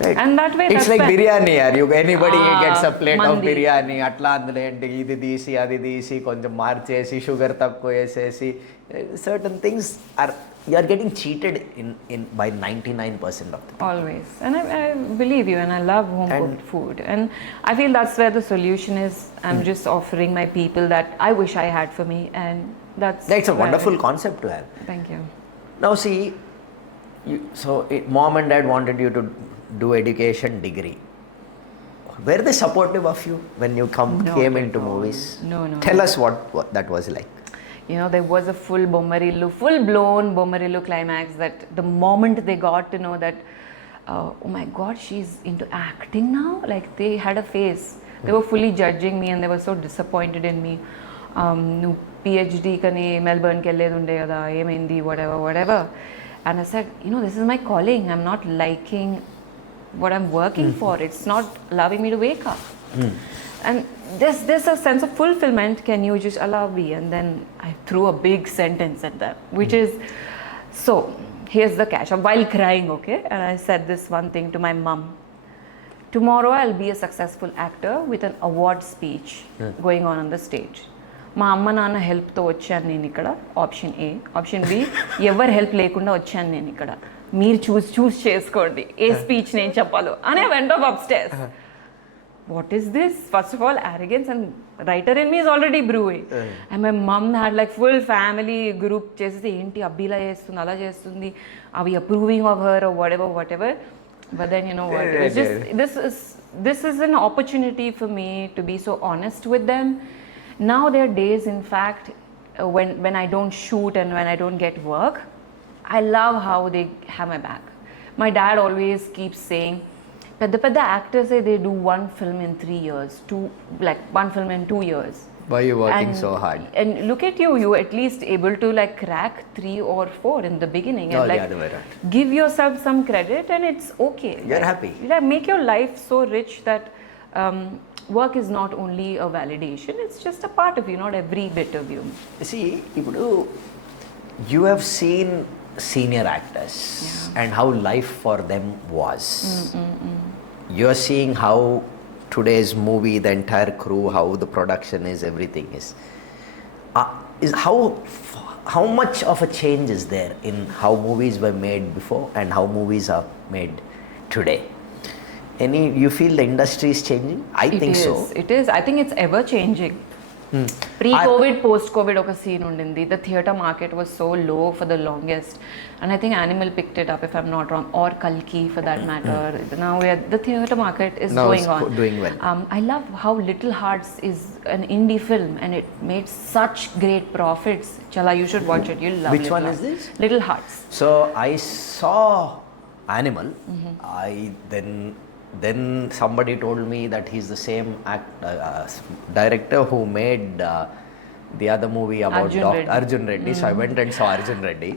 Right. And that way, it's like biryani. Anybody gets a plate mandi. of biryani. Atla andle idi disi, adi disi, konjam marchesi, sugar takku esesi. Certain things you are getting cheated in by 99% of the time. Always. And I believe you, and I love home cooked food. And I feel that's where the solution is. I'm just offering my people that I wish I had for me, and that's a wonderful concept to have. Thank you. Now see, mom and dad wanted you to do education degree. Were they supportive of you when you came into movies? No. Tell us what that was like. You know, there was a full-blown Bommarillu climax that the moment they got to know that, oh my God, she's into acting now? Like, they had a face. They were fully judging me, and they were so disappointed in me. PhD kani Melbourne kelledunde kada, emendi, whatever. And I said, this is my calling. I'm not liking what I'm working for. It's not allowing me to wake up. And there's a sense of fulfillment. Can you just allow me? And then I threw a big sentence at them, which is, so here's the catch. While crying, okay? And I said this one thing to my mom. Tomorrow I'll be a successful actor with an award speech going on the stage. మా అమ్మ నాన్న హెల్ప్తో వచ్చాను నేను ఇక్కడ, option A. Option B, ఎవరు help లేకుండా వచ్చాను నేను ఇక్కడ, మీరు చూస్ చేసుకోండి ఏ స్పీచ్ నేను చెప్పాలో అని. I went off upstairs. What is this? First of all, arrogance, and writer in me is already brewing. And my mom had like full family group chesese enti abhila chestundi ala chestundi, are we approving of her or whatever. But then you know what, it's just this is an opportunity for me to be so honest with them. Now there are days, in fact, when I don't shoot and when I don't get work, I love how they have my back. My dad always keeps saying, pedda actors say they do one film in 3 years, one film in 2 years. Why are you working so hard? And look at you at least able to like crack 3 or 4 in the beginning. And give yourself some credit, and it's okay. You're happy. Make your life so rich that work is not only a validation, it's just a part of you, not every bit of you. See, you have seen senior actors and how life for them was. You're seeing how today's movie, the entire crew, how the production is, everything is how much of a change is there in how movies were made before and how movies are made today? You feel the industry is changing? I think so. It is. I think it's ever changing. Pre-COVID, post-COVID, oka scene undindi. The theatre market was so low for the longest, and I think Animal picked it up, if I'm not wrong, or Kalki for that matter. Now the theatre market is doing well. I love how Little Hearts is an indie film, and it made such great profits. Chala, you should watch it. You'll love it. Which one is this? Little Hearts. So I saw Animal. Then somebody told me that he's the same director who made the other movie about Arjun Reddy. So I went and saw Arjun Reddy.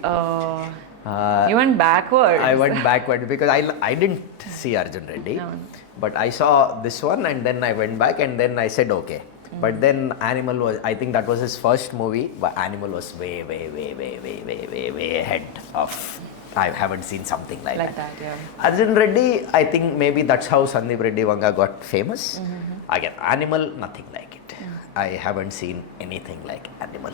You went backwards. I went backward because I didn't see Arjun Reddy. No. But I saw this one and then I went back and then I said okay. But then Animal was, I think that was his first movie, but Animal was way ahead of, I haven't seen something like that. Yeah. Arjun Reddy, I think maybe that's how Sandeep Reddy Vanga got famous. Again, Animal, nothing like it. I haven't seen anything like Animal.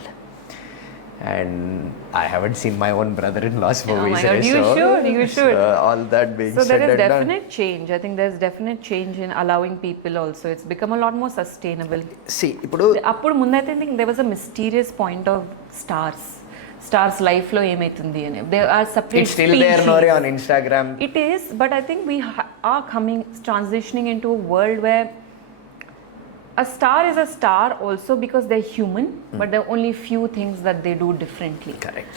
And I haven't seen my own brother-in-law's movies. Oh my God, you should. All that being So said there is and done. definite change. I think there's definite change in allowing people also. It's become a lot more sustainable. See, ఇప్పుడు అప్పుడు ముందైతే think there was a mysterious point of stars life లో ఏమైతుంది అని. There are separate it's still there, species. Nori, on Instagram. It is, but I think we are transitioning into a world where a star is a star also because they're human, but there are only few things that they do differently. Correct.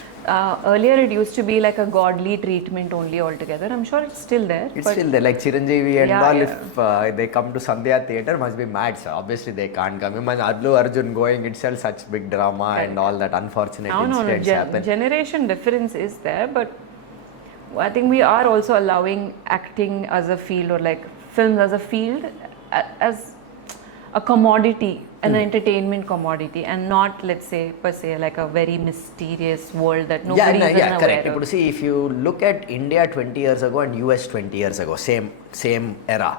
Earlier it used to be like a godly treatment only altogether. I'm sure it's still there. It's still there, like Chiranjeevi and all. Yeah. If they come to Sandhya Theatre, must be mad. So obviously they can't come. Imagine Allu Arjun going itself, such big drama and all that unfortunate incidents happen. Generation difference is there, but I think we are also allowing acting as a field or like films as a field as a commodity, an entertainment commodity, and not, let's say, per se, like a very mysterious world that nobody is aware correct. of. But see, if you look at India 20 years ago and US 20 years ago, same era,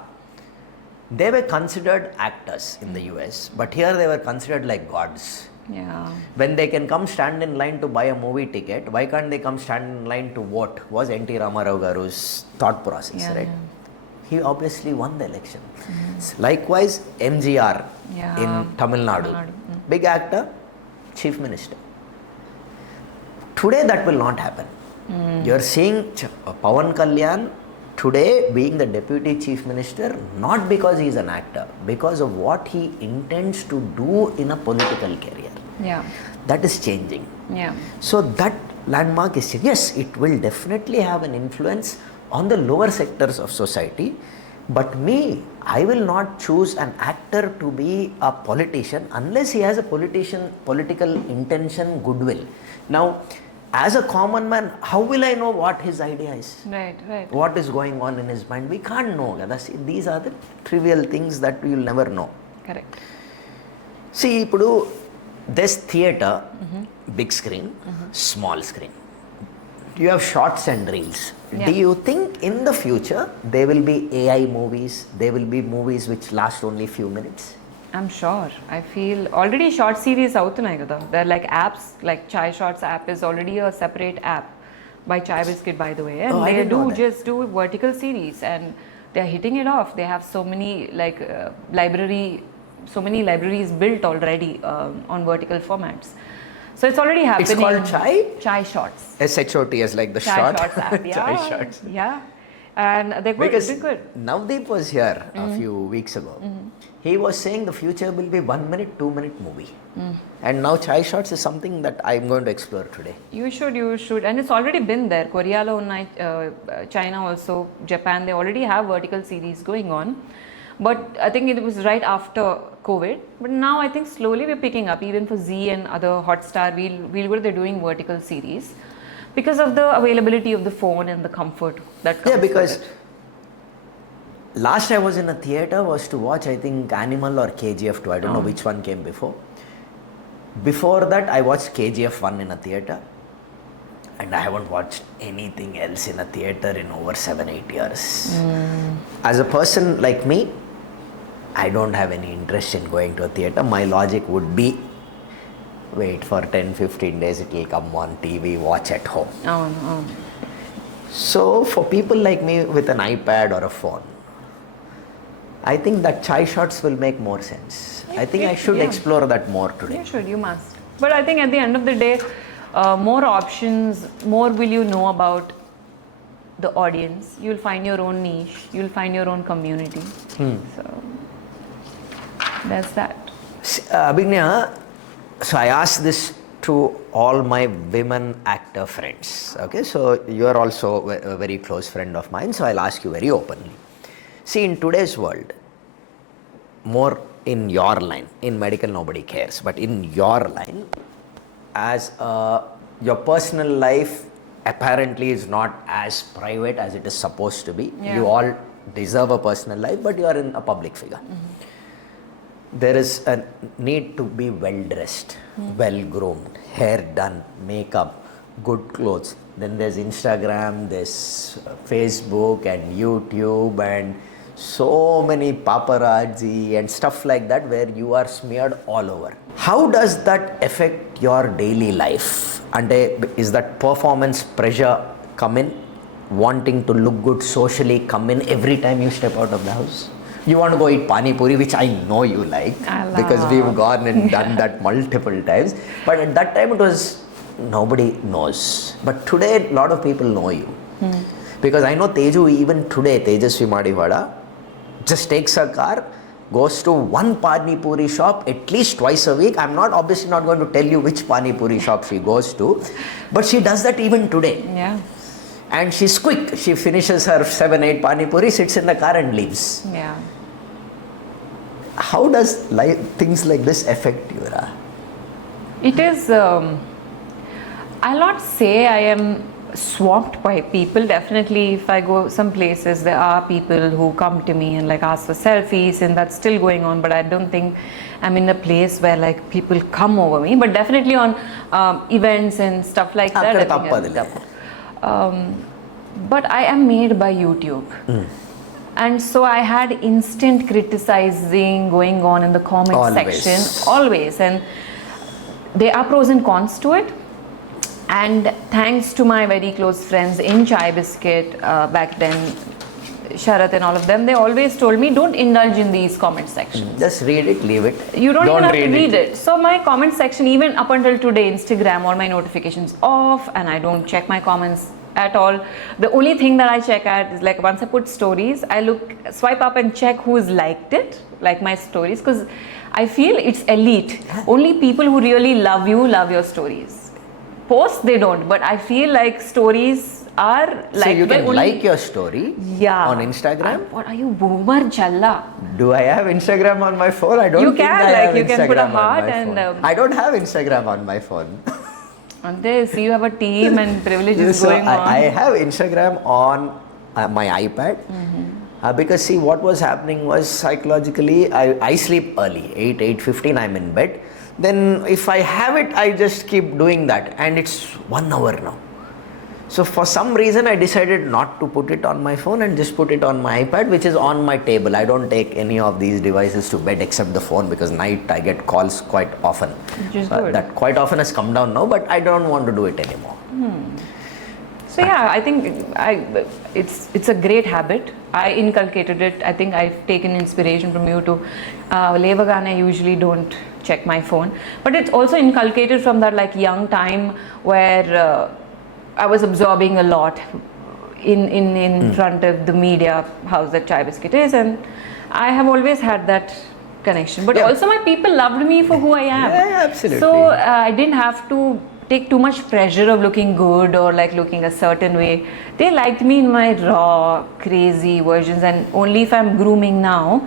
they were considered actors in the US, but here they were considered like gods. Yeah. When they can come stand in line to buy a movie ticket, why can't they come stand in line to vote? Was N.T. Ramarao Garu's thought process, right? Yeah. He obviously won the election. Likewise, MGR in Tamil Nadu. Big actor, chief minister. Today that will not happen. You're seeing Pawan Kalyan today being the deputy chief minister, not because he is an actor, because of what he intends to do in a political career. Yeah. That is changing. Yeah. So that landmark is changing. Yes, it will definitely have an influence on the lower sectors of society, but I will not choose an actor to be a politician unless he has a political intention, goodwill. Now, as a common man, how will I know what his idea is? Right. What is going on in his mind? We can't know. These are the trivial things that we will never know. Correct. See, this theatre, big screen, small screen. You have shorts and reels. Yeah. Do you think in the future there will be AI movies? There will be movies which last only few minutes? I'm sure. I feel already short series avutunayi kada. They're like apps, like Chai Shots app is already a separate app by Chaibisket, by the way, and I they didn't know that. just do vertical series and they're hitting it off. They have so many libraries built already on vertical formats. So it's already happening. It's called Chai Shots. SHOTS, like the Chai short. Shots app. Yeah. Chai Shots. Yeah. And they're good. Because They're good. Navdeep was here a few weeks ago. He was saying the future will be 1 minute, 2 minute movie. And now Chai Shots is something that I'm going to explore today. You should. And it's already been there. Korea, China also, Japan, they already have vertical series going on. But I think it was right after COVID. But now I think slowly we're picking up. Even for Z and other Hotstar, they're doing vertical series because of the availability of the phone and the comfort that comes Because with it. last I was in a theatre was to watch, I think, Animal or KGF 2. I don't know which one came before. Before that, I watched KGF 1 in a theatre. And I haven't watched anything else in a theatre in over 7-8 years. As a person like me, I don't have any interest in going to a theatre. My logic would be, wait for 10-15 days, it will come on TV, watch at home. So for people like me with an iPad or a phone, I think that Chai Shots will make more sense. I think I should explore that more today. You must. But I think at the end of the day, more options, more will you know about the audience. You'll find your own niche. You'll find your own community. So there's that. Abhignya, so I asked this to all my women actor friends. Okay, so you are also a very close friend of mine, so I'll ask you very openly. See, in today's world, more in your line, in medical nobody cares, but in your line, as your personal life apparently is not as private as it is supposed to be. Yeah. You all deserve a personal life, but you are in a public figure. There is a need to be well dressed, well groomed, hair done, makeup, good clothes. Then there's Instagram, there's Facebook and YouTube and so many paparazzi and stuff like that where you are smeared all over. How does that affect your daily life? And is that performance pressure come in? Wanting to look good socially come in every time you step out of the house? You want to go eat pani puri, which I know you like, because we've gone and done that multiple times. But at that time it was nobody knows. But today a lot of people know you. Because I know Teju, even today, Tejasvi Madivada just takes a car, goes to one pani puri shop at least twice a week. I'm obviously not going to tell you which pani puri shop she goes to, but she does that even today. Yeah. And she's quick. She finishes her 7-8 pani puri, sits in the car and leaves. Yeah. How does things like this affect you, Ra? It is, I'll not say I am swamped by people. Definitely if I go some places, there are people who come to me and like ask for selfies, and that's still going on, but I don't think I'm in a place where like people come over me. But definitely on events and stuff like that, I think but I am made by YouTube. And so I had instant criticizing going on in the comment section always, and there are pros and cons to it. And thanks to my very close friends in Chaibisket back then, Sharath and all of them, they always told me, don't indulge in these comment sections. Just read it, leave it. You don't even have to read it. So my comment section, even up until today, Instagram, all my notifications off, and I don't check my comments at all. The only thing that I check at is like once I put stories, I swipe up and check who's liked it, like my stories, because I feel it's elite. Only people who really love you love your stories. Posts they don't, but I feel like stories are like. So you can like your story on Instagram? What are you, boomer Challa? Do I have Instagram on my phone? I don't you think can, I have you Instagram can put a on heart my and phone. I don't have Instagram on my phone. On this, you have a team and privileges So going on. I have Instagram on my iPad. Because see, what was happening was psychologically, I sleep early, 8:15 I'm in bed. Then if I have it, I just keep doing that, and it's 1 hour now. So for some reason I decided not to put it on my phone and just put it on my iPad, which is on my table. I don't take any of these devices to bed except the phone, because night I get calls quite often. Which is good. That quite often has come down now, but I don't want to do it anymore. So yeah, I think it's a great habit. I inculcated it. I think I've taken inspiration from you to Levagane. I usually don't check my phone, but it's also inculcated from that like young time where I was absorbing a lot in front of the media house that Chaibisket is, and I have always had that connection. But also my people loved me for who I am. Yeah, absolutely. So I didn't have to take too much pressure of looking good or like looking a certain way. They liked me in my raw, crazy versions, and only if I'm grooming now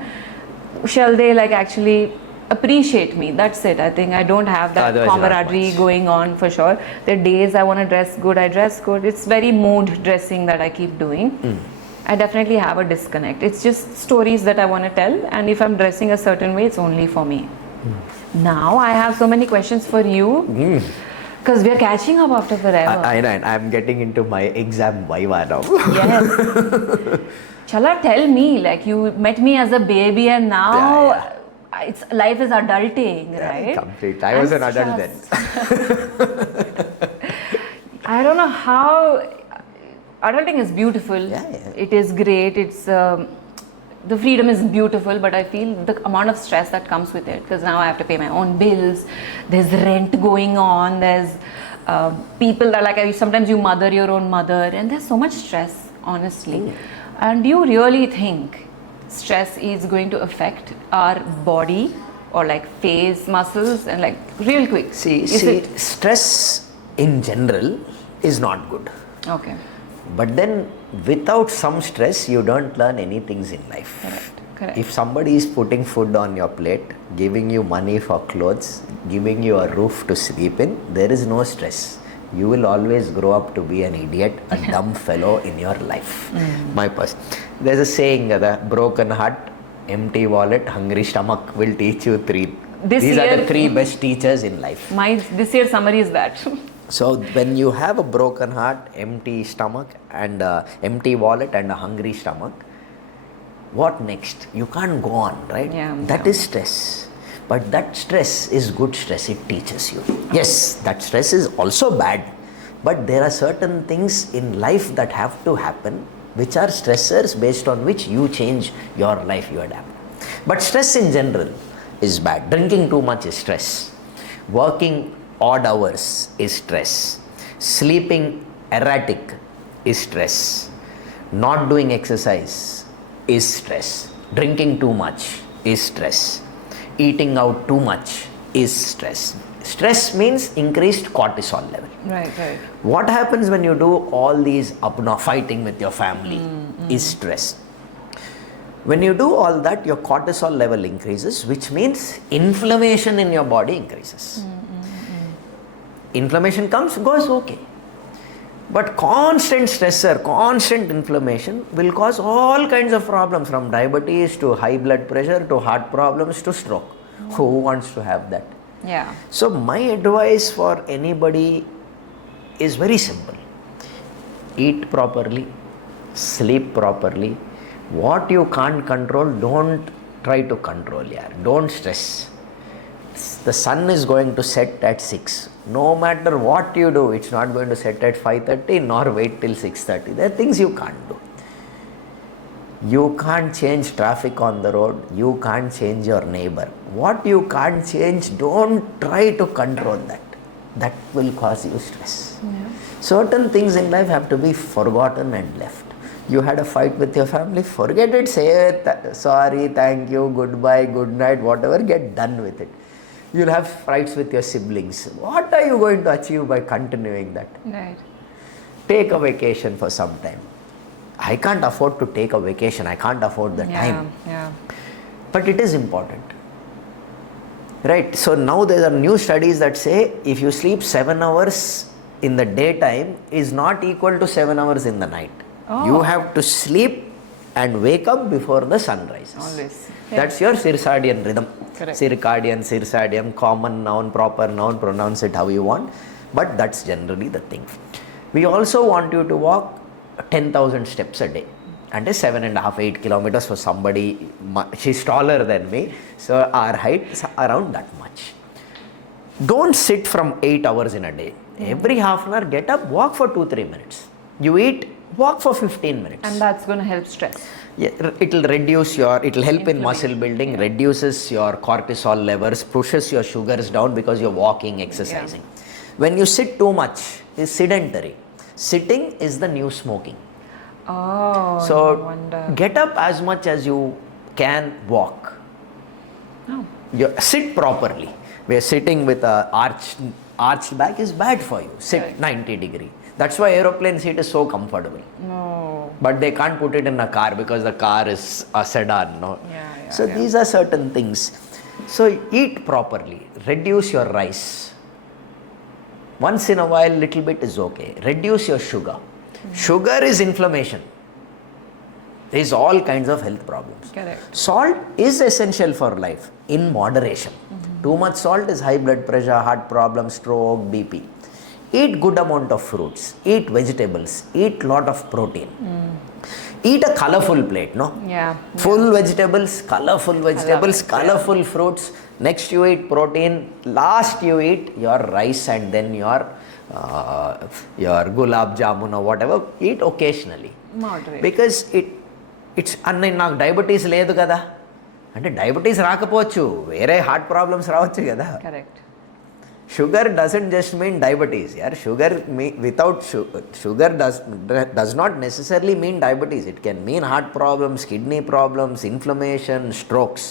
shall they like actually appreciate me. That's it. I think I don't have that camaraderie going on for sure. There are days I want to dress good, I dress good. It's very mood dressing that I keep doing. I definitely have a disconnect. It's just stories that I want to tell, and if I'm dressing a certain way, it's only for me. Now I have so many questions for you. Because we are catching up after forever. I'm getting into my exam viva now. Yes. Challa, tell me, like you met me as a baby and now it's life is adulting, right? Complete. I was an adult then. I don't know how. Adulting is beautiful. It is great. It's the freedom is beautiful, but I feel the amount of stress that comes with it, because now I have to pay my own bills. There's rent going on. There's people that like sometimes you mother your own mother, and there's so much stress, honestly. And do you really think stress is going to affect our body or like face muscles and like real quick? See, stress in general is not good. Okay. But then without some stress, you don't learn anything in life. Correct. If somebody is putting food on your plate, giving you money for clothes, giving you a roof to sleep in, there is no stress. you will always grow up to be an idiot, a dumb fellow in your life. There's a saying, the broken heart, empty wallet, hungry stomach will teach you three. These are the three best teachers in life. This year's summary is that. So when you have a broken heart, empty stomach, and empty wallet and a hungry stomach, what next? You can't go on, right? That is stress. But that stress is good stress. It teaches you. Yes, that stress is also bad. But there are certain things in life that have to happen, which are stressors based on which you change your life, you adapt. But stress in general is bad. Drinking too much is stress. Working odd hours is stress. Sleeping erratic is stress. Not doing exercise is stress. Drinking too much is stress. Eating out too much is stress. Stress means increased cortisol level. Right. What happens when you do all these fighting with your family is stress. When you do all that, your cortisol level increases, which means inflammation in your body increases. Inflammation goes okay. But constant stressor, constant inflammation will cause all kinds of problems, from diabetes to high blood pressure to heart problems to stroke. Who wants to have that? Yeah. So my advice for anybody is very simple. Eat properly, sleep properly. What you can't control, don't try to control. Don't stress. The sun is going to set at 6. No matter what you do, it's not going to set at 5:30 nor wait till 6:30. There are things you can't do. You can't change traffic on the road. You can't change your neighbor. What you can't change, don't try to control that. That will cause you stress. Certain things in life have to be forgotten and left. You had a fight with your family, forget it, say sorry, thank you, goodbye, good night, whatever, get done with it. You'll have fights with your siblings. What are you going to achieve by continuing that? Right. Take a vacation for some time. I can't afford to take a vacation. I can't afford the time. But it is important. Right? So now there are new studies that say if you sleep 7 hours in the daytime is not equal to 7 hours in the night. You have to sleep and wake up before the sun rises. Always. That's your circadian rhythm. Correct. Circadian, common noun, proper noun, pronounce it how you want. But that's generally the thing. We also want you to walk 10,000 steps a day. And 7.5, 8 kilometers for somebody, she's taller than me. So our height is around that much. Don't sit from 8 hours in a day. Every half an hour, get up, walk for 2-3 minutes. You eat, walk for 15 minutes. And that's going to help stress. Yeah, it'll help in muscle building, reduces your cortisol levels, pushes your sugars down because you're walking, exercising. When you sit too much, is sedentary. Sitting is the new smoking. Oh, so no wonder. Get up as much as you can walk. Sit properly. We're sitting with a arched back is bad for you. Sit 90 degree. That's why aeroplane seat is so comfortable. No. But they can't put it in a car because the car is a sedan. No? These are certain things. So eat properly. Reduce your rice. Once in a while, little bit is okay. Reduce your sugar. Sugar is inflammation. There is all kinds of health problems. Correct. Salt is essential for life in moderation. Too much salt is high blood pressure, heart problems, stroke, BP. Eat good amount of fruits. Eat vegetables. Eat lot of protein. Eat a colorful plate, no? Full vegetables, colorful fruits. Next you eat protein. Last you eat your rice and then your gulab jamun or whatever. Eat occasionally. Moderate. Because it's నాకు diabetes లేదు కదా అంటే diabetes రాకపోవచ్చు వేరే heart problems రావచ్చు కదా. Correct. Sugar doesn't just mean diabetes. Sugar without sugar does not necessarily mean diabetes. It can mean heart problems, kidney problems, inflammation, strokes.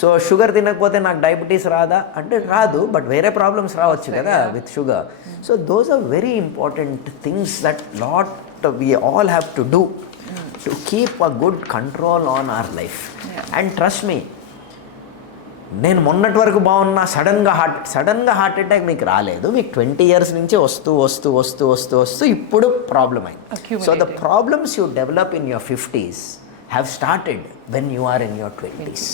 So sugar తినకపోతే నాకు డయాబెటీస్ రాదా అంటే రాదు, బట్ వేరే ప్రాబ్లమ్స్ రావచ్చు కదా with sugar. So those are very important things that we all have to do to keep a good control on our life. And trust me, నేను మొన్నటి వరకు బాగున్నా సడన్గా హార్ట్ అటాక్ మీకు రాలేదు, మీకు 20 years నుంచి వస్తూ ఇప్పుడు ప్రాబ్లం అయింది. So the problems you develop in your 50s have started when you are in your 20s.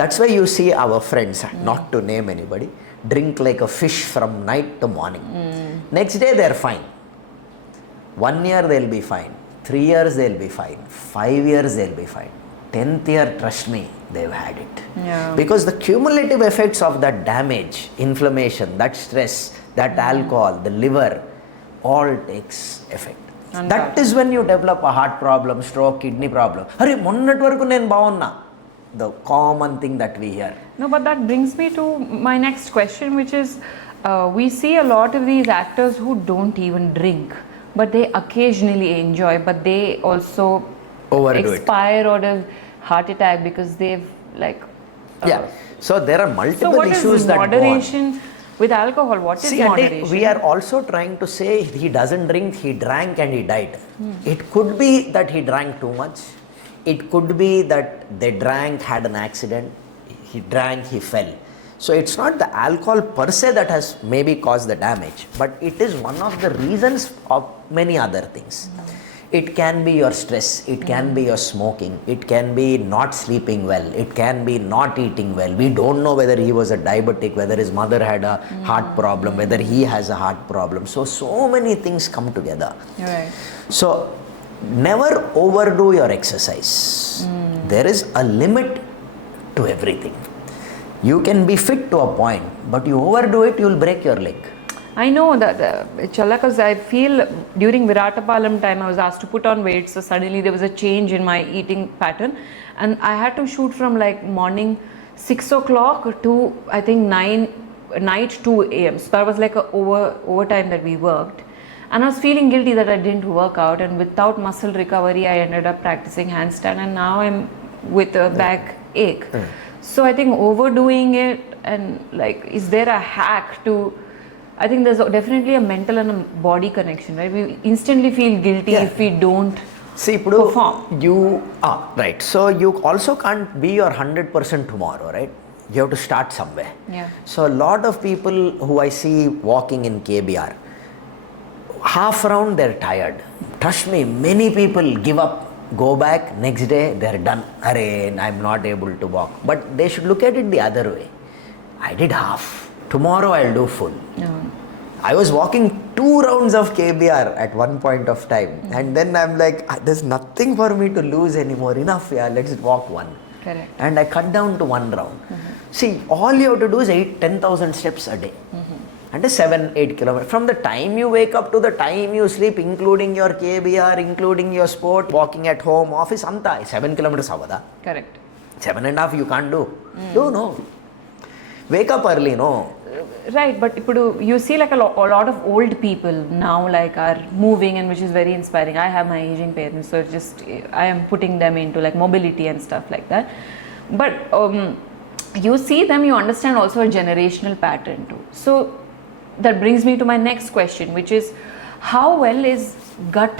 That's why you see our friends, not to name anybody, drink like a fish from night to morning. Next day they're fine. 1 year they'll be fine. 3 years they'll be fine. 5 years they'll be fine. 10th year, trust me, they've had it. Because the cumulative effects of that damage, inflammation, that stress, that alcohol, the liver, all takes effect. That is when you develop a heart problem, stroke, kidney problem. Hare monnati varaku nen bagunna. The common thing that we hear. No, but that brings me to my next question, which is we see a lot of these actors who don't even drink, but they occasionally enjoy, but they also expire or a heart attack because they've like so there are multiple so what issues is that moderation with alcohol? What is moderation? We are also trying to say he doesn't drink, he drank and he died. It could be that he drank too much. It could be that they drank, had an accident, he drank, he fell. So it's not the alcohol per se that has maybe caused the damage, but it is one of the reasons of many other things. It can be your stress, it can be your smoking, it can be not sleeping well, it can be not eating well. We don't know whether he was a diabetic, whether his mother had a heart problem, whether he has a heart problem. So many things come together. Right. So never overdo your exercise. There is a limit to everything. You can be fit to a point, but you overdo it, you will break your leg. I know that Challa, because I feel during Viratapalem time I was asked to put on weight, so suddenly there was a change in my eating pattern, and I had to shoot from like morning 6 o'clock to I think night 2 a.m. So that was like a overtime that we worked. And I was feeling guilty that I didn't work out, and without muscle recovery I ended up practicing handstand, and now I'm with a back ache. So I think overdoing it, and like, is there a hack to, I think there's definitely a mental and a body connection, right? We instantly feel guilty if we don't perform. Right. So you also can't be your 100% tomorrow, right? You have to start somewhere. So a lot of people who I see walking in KBR, half round they're tired. Trust me, many people give up, go back, next day they're done. I'm not able to walk. But they should look at it the other way. I did half, tomorrow I'll do full. I was walking 2 rounds of KBR at one point of time, and then I'm like, there's nothing for me to lose anymore, enough, let's walk one. Correct. And I cut down to 1 round. See, all you have to do is 10,000 steps a day. And 7-8 kilometers. From the time you wake up to the time you sleep, including your KBR, including your sport, walking at home, office, anta 7 kilometers avada. Correct. 7.5 you can't do. You know. Wake up early, no. Right, but you see like a lot of old people now like are moving, and which is very inspiring. I have my aging parents, so it's just I am putting them into like mobility and stuff like that. But you see them, you understand also a generational pattern too. So that brings me to my next question, which is how well is gut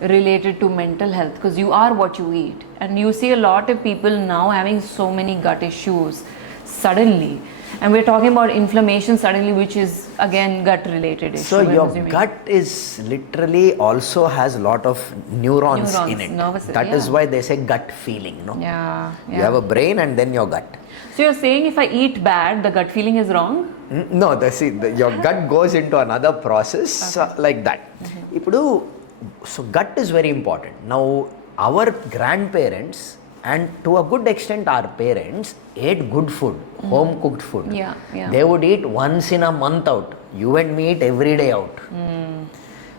related to mental health? Because you are what you eat, and you see a lot of people now having so many gut issues suddenly, and we're talking about inflammation suddenly, which is again gut related issue. So your gut is literally also has a lot of neurons in it. That is why they say gut feeling, no? You have a brain and then your gut. So you're saying if I eat bad, the gut feeling is wrong? No, your gut goes into another process like that. So gut is very important. Now, our grandparents and to a good extent our parents ate good food, home cooked food. They would eat once in a month out. You and me eat every day out.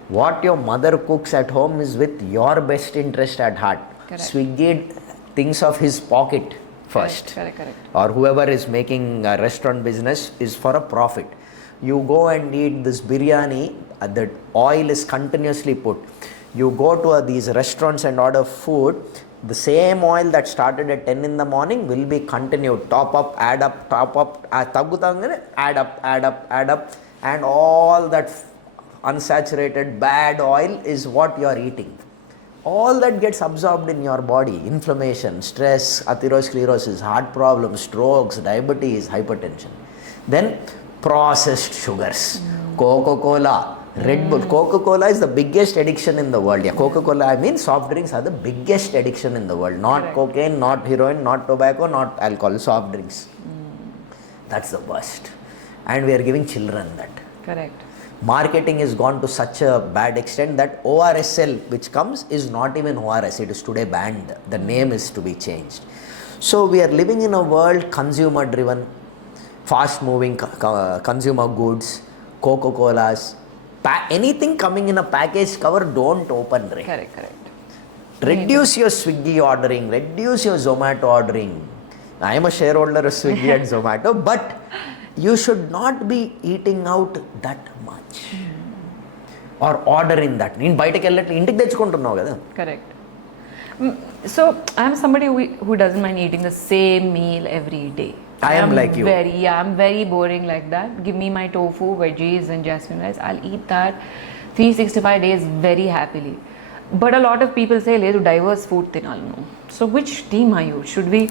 What your mother cooks at home is with your best interest at heart. Swiggy thinks of his pocket first. Correct. Or whoever is making a restaurant business is for a profit. You go and eat this biryani, the oil is continuously put. You go to these restaurants and order food, the same oil that started at 10 in the morning will be continued. Top up, add up, add up, and all that unsaturated bad oil is what you are eating. all that gets absorbed in your body. Inflammation, stress, atherosclerosis, heart problems, strokes, diabetes, hypertension. Then processed sugars, Coca-Cola, Red Bull. Coca-Cola is the biggest addiction in the world. Yeah, Coca-Cola, I mean soft drinks are the biggest addiction in the world. Not Correct. cocaine, not heroin, not tobacco, not alcohol, soft drinks. That's the worst. And we are giving children that. Correct. Marketing has gone to such a bad extent that ORSL, which comes, is not even ORS. It is today banned. The name is to be changed. So we are living in a world consumer driven, fast moving consumer goods, Coca-Colas, anything coming in a package cover, don't open. Right? Correct. Reduce your Swiggy ordering, reduce your Zomato ordering. I am a shareholder of Swiggy and Zomato, but you should not be eating out that much. Or order in that. In Biotechnology, ఇంటికి తెచ్చుకుంటున్నావు కదా. Correct. So I'm somebody who doesn't mind eating the same meal every day. I am like you. I'm very boring like that. Give me my tofu, veggies and jasmine rice. I'll eat that 365 days very happily. But a lot of people say, "Ledu diverse food tinalnu." So which team are you? Should we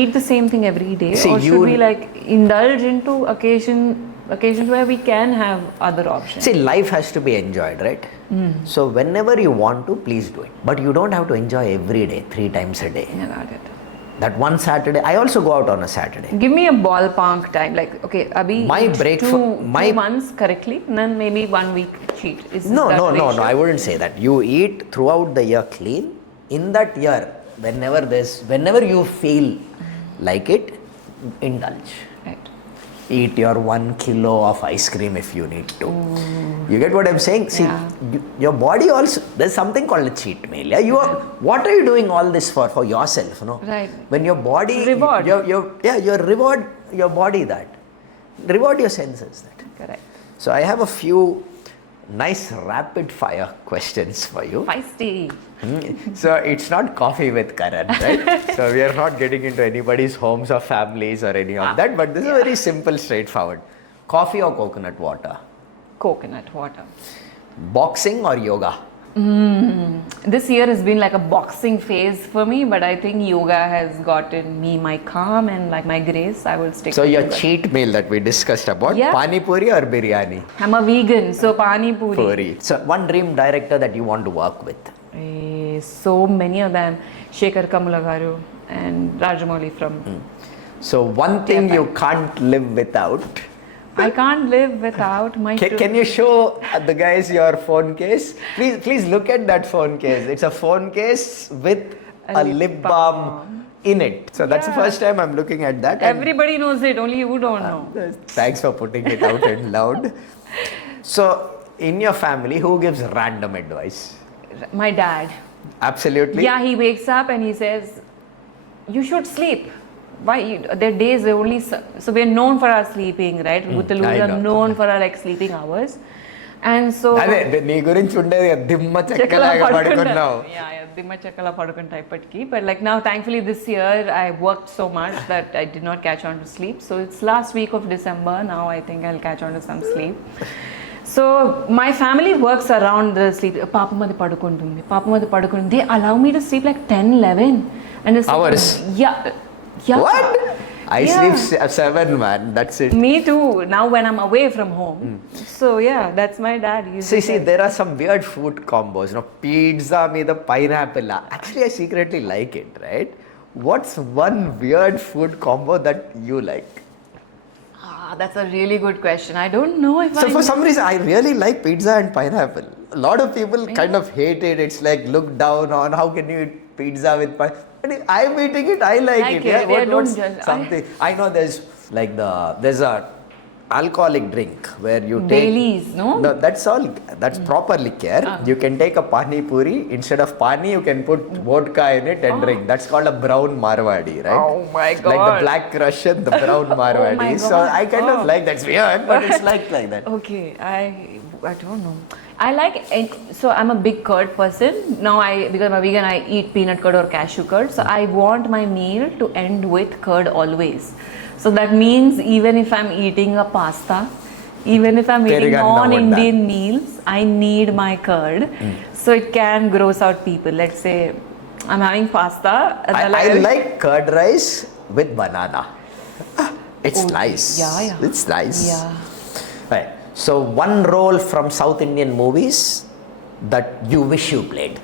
eat the same thing every day, or should we like indulge into occasions where we can have other options? See, life has to be enjoyed, right? So whenever you want to, please do it. But you don't have to enjoy every day, 3 times a day. Yeah, got it. That one Saturday, I also go out on a Saturday. Give me a ballpark time, like okay, Abhi, My eat breakfast- two months correctly, and then maybe 1 week cheat. Is No, that no, ratio? I wouldn't say that. You eat throughout the year clean. In that year, whenever you feel like it, indulge. Right. Eat your 1 kilo of ice cream if you need to. You get what I'm saying? See, Yeah. your body also, there's something called a cheat meal. Yeah? What are you doing all this for? For yourself, no? Right. When your body, Reward. you reward your body that. Reward your senses that. Correct. So I have a few nice rapid fire questions for you. Feisty. So it's not coffee with Karan, right? So we are not getting into anybody's homes or families or any of that, but this is very simple, straightforward. Coffee or coconut water? Coconut water. Boxing or yoga? This year has been like a boxing phase for me, but I think yoga has gotten me my calm and like my grace. I will stick So with your yoga. cheat meal that we discussed about, Yeah. pani puri or biryani? I'm a vegan, so pani puri. Puri. So one dream director that you want to work with? So many of them. Shekhar Kamula garu and Rajamouli from. So one thing Yeah, you can't live without. I can't live without my. Can you show the guys your phone case? Please look at that phone case. It's a phone case with a lip balm in it. So that's the first time I'm looking at that. and- Everybody knows it, only you don't know. Thanks for putting it out and loud. So in your family, who gives random advice? My dad. Absolutely. Yeah, he wakes up and he says, "You should sleep." Why? There are days they only. So we are known for our sleeping, right? Vuthaluru I are know. known for our like sleeping hours, and so. అదే నీ గురించి ఉండేది దిమ్మ చెక్కలాగా పడుకున్నావు. Yeah, dimma chakala padukunta ippatiki. But like now, thankfully this year I worked so much that I did not catch on to sleep. So it's last week of December. Now I think I'll catch on to some sleep. So my family works around the sleep. Papamadi padukuntundi. They allow me to sleep like 10, 11. And it's Hours? Yeah. What? I Yeah. sleep 7, man. That's it. Me too. Now when I'm away from home. So yeah, that's my dad. See, there are some weird food combos. Pizza with pineapple. Actually, I secretly like it, right? What's one weird food combo that you like? That's a really good question. I don't know if So for some reason, I really like pizza and pineapple. A lot of people kind of hate it. It's like look down on how can you eat pizza with pineapple. But I'm eating it. I like it. Yeah, don't what's judge. something? I know there's like there's a alcoholic drink where you take Baileys, no? No, that's all. That's proper liquor. You can take a pani puri. Instead of pani, you can put vodka in it and drink. That's called a brown marwadi, right? Oh my God. Like the black Russian, the brown marwadi. my So God. I kind of like that's weird, but it's like that. Okay, I don't know. I like so I'm a big curd person. Now because I'm a vegan, I eat peanut curd or cashew curd. So I want my meal to end with curd always. So that means even if I'm eating a pasta, Even if I'm eating Perigannam non-Indian meals, I need my curd. So it can gross out people. Let's say I'm having pasta. And I like curd rice with banana. It's nice. Yeah. It's nice. Yeah. Right. So one role from South Indian movies that you wish you played.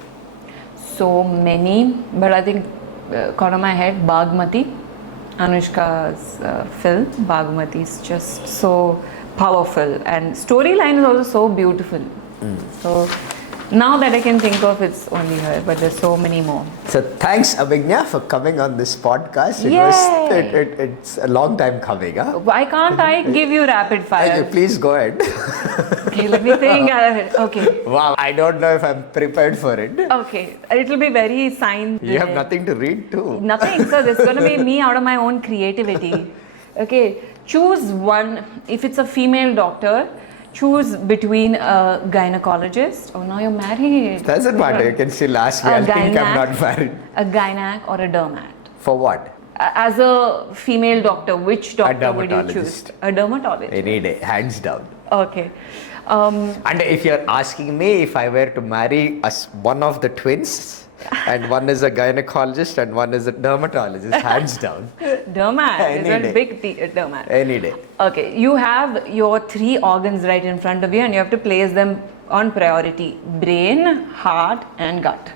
So many, but I think corner of my head, Bagmati, Anushka's film. Bagmati is just so powerful, and storyline is also so beautiful. So now that I can think of, it's only her, but there's so many more. So thanks Abhignya for coming on this podcast. It's a long time coming. Huh? Why can't I give you rapid fire? Okay, please go ahead. Okay, let me think. Okay. Wow, I don't know if I'm prepared for it. Okay, it'll be very sign. You have nothing to read too. Nothing. So this is going to be me out of my own creativity. Okay, choose one. If it's a female doctor, choose between a gynecologist. Oh, now you're married. Doesn't matter. You can still ask me. I think I'm not married. A gynac or a dermat. For what? As a female doctor, which doctor would you choose? dermatologist. A dermatologist. Any day, hands down. Okay. And if you're asking me if I were to marry one of the twins, and one is a gynecologist and one is a dermatologist, hands down. Dermat. Any It's day. a big dermat. Any day. Okay, you have your 3 organs right in front of you and you have to place them on priority. Brain, heart and gut.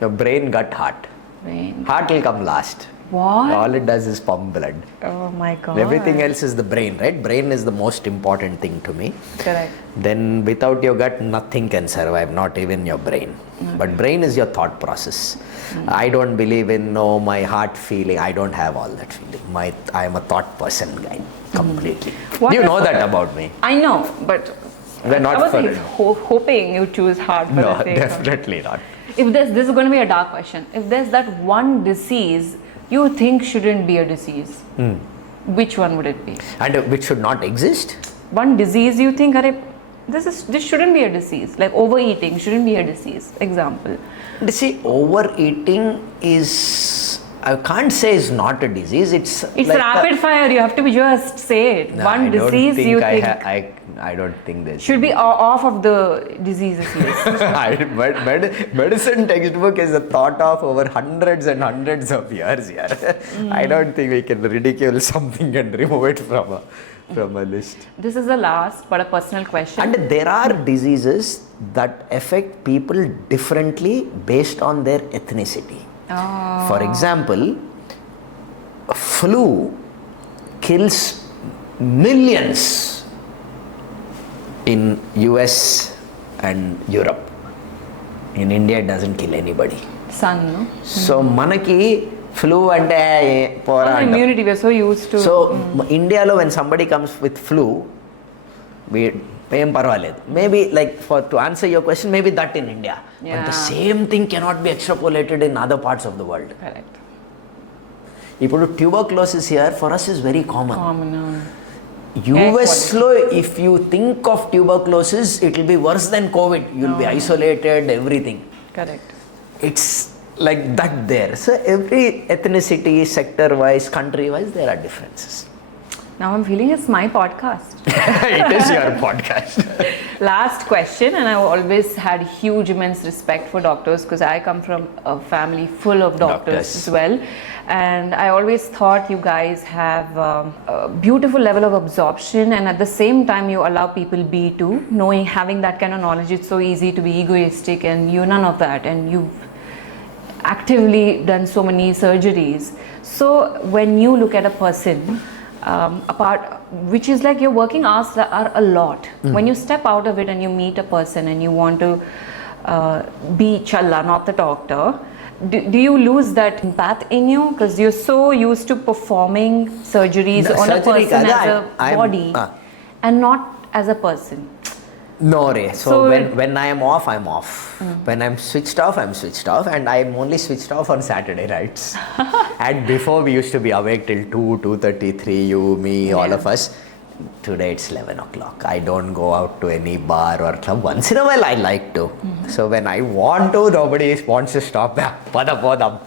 Your brain, gut, heart. Brain. Heart will come last. What? All it does is pump blood. Oh my god. Everything else is the brain, right? Brain is the most important thing to me. Correct. Then without your gut, nothing can survive, not even your brain. But brain is your thought process. I don't believe in my heart feeling. I don't have all that feeling. I am a thought person guy, completely. What You if- know that about me. I know, but We're not I was for like, it. hoping you choose heart for No, the sake of- definitely not. If this is going to be a dark question. If there's that one disease you think shouldn't be a disease, which one would it be? And which should not exist? One disease you think, this shouldn't be a disease. Like overeating shouldn't be a disease. Example. See, overeating is, I can't say it's not a disease. It's like rapid fire. You have to just say it. No, One disease you think I don't think there's. should be off of the diseases list. Medicine textbook is a thought of over hundreds and hundreds of years here. I don't think we can ridicule something and remove it from a list. This is the last, but a personal question. And there are diseases that affect people differently based on their ethnicity. For example, flu kills millions in US and Europe. In India, it doesn't kill anybody. Sun, no? So, manaki flu and Immunity, we're so used to. So, India, when somebody comes with flu, we maybe to answer your question, maybe that in India. Yeah. But the same thing cannot be extrapolated in other parts of the world. Correct. Tuberculosis here for us is very common. Common. US if you think of tuberculosis, it will be worse than COVID. You will be isolated, everything. Correct. It's like that there. So every ethnicity, sector-wise, country-wise, there are differences. Now I'm feeling it's my podcast. It is your podcast. Last question, and I've always had huge, immense respect for doctors because I come from a family full of doctors as well. And I always thought you guys have a beautiful level of absorption, and at the same time you allow people be too. Having that kind of knowledge, it's so easy to be egoistic, and you none of that, and you've actively done so many surgeries. So when you look at a person, which is like your working hours are a lot. When you step out of it and you meet a person and you want to be Challa, not the doctor, do you lose that empath in you because you're so used to performing surgeries on a person as a body and not as a person? No, Ray. So when I am off, I'm off. When I'm switched off, I'm switched off, and I'm only switched off on Saturday nights. And before we used to be awake till 2:33, you, me, all of us. Today it's 11 o'clock. I don't go out to any bar or club. Once in a while I like to. So when I want to, nobody wants to stop. Padam.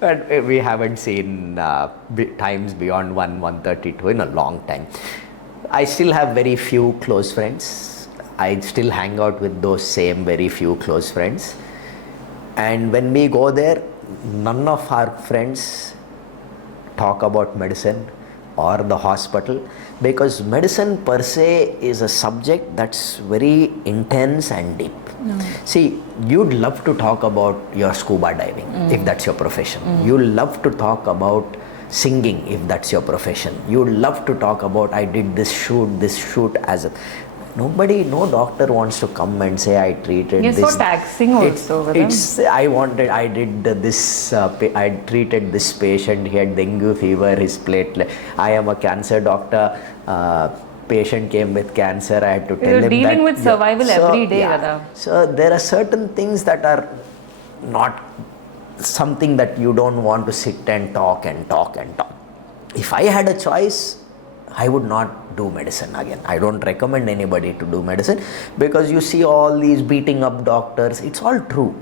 But we haven't seen times beyond 1:32 in a long time. I still have very few close friends. I still hang out with those same very few close friends. And when we go there, none of our friends talk about medicine or the hospital, because medicine per se is a subject that's very intense and deep. See, you'd love to talk about your scuba diving if that's your profession. You'll love to talk about singing if that's your profession. You'd love to talk about I did this shoot as a... No doctor wants to come and say I treated It's this. so taxing also with them. I did this, I treated this patient, he had dengue fever, his platelet. I am a cancer doctor, patient came with cancer, I had to tell him that. You're dealing with survival every day, Radha. So there are certain things that are not something that you don't want to sit and talk. If I had a choice, I would not do medicine again. I don't recommend anybody to do medicine, because you see all these beating up doctors. It's all true.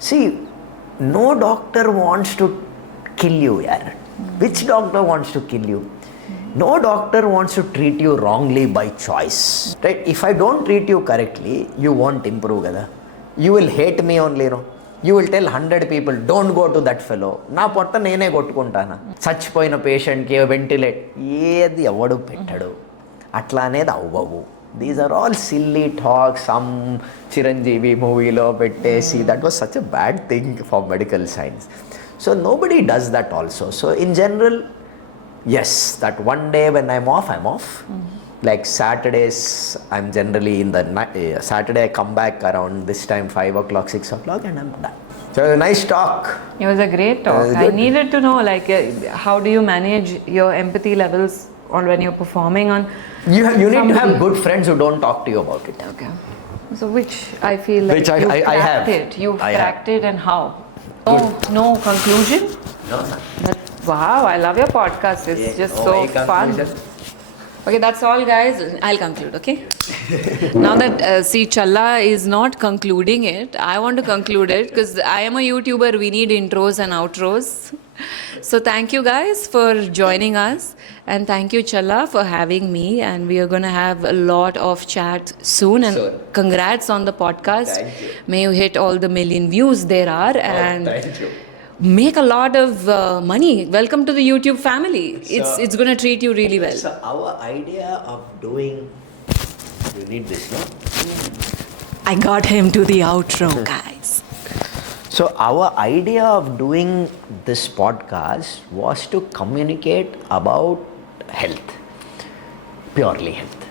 See, no doctor wants to kill you, yaar. Which doctor wants to kill you? No doctor wants to treat you wrongly by choice. Right? If I don't treat you correctly, you won't improve, kada. You will hate me only, no? You will tell 100 people, don't go to that fellow. నా పొట్ట నేనే కొట్టుకుంటాను. చచ్చిపోయిన పేషెంట్కి ventilate ఏది ఎవడు పెట్టాడు, అట్లా అనేది అవ్వవు. These are all silly talks. Some Chiranjeevi movie lo pettesi, that was such a bad thing for medical science. So nobody does that also. So in general, yes, that one day when I'm off, I'm off. Like Saturdays, I'm generally in the night. Saturday I come back around this time, 5 o'clock, 6 o'clock, and I'm done. So nice talk. It was a great talk. I needed to know, like, how do you manage your empathy levels on when you're performing on? You need to have good friends who don't talk to you about it. Okay. So which I feel like Which I have. You've I cracked it, and how? No conclusion? No. But wow, I love your podcast. It's just so fun. Okay, that's all, guys. I'll conclude, okay? Now that, see, Challa is not concluding it, I want to conclude it, because I am a YouTuber. We need intros and outros. So thank you, guys, for joining us. And thank you, Challa, for having me. And we are going to have a lot of chat soon. And congrats on the podcast. Thank you. May you hit all the million views there are. And Thank you. make a lot of money. Welcome to the YouTube family. It's going to treat you really well. So our idea of doing, you need this, no? I got him to the outro, guys. So our idea of doing this podcast was to communicate about health, purely health.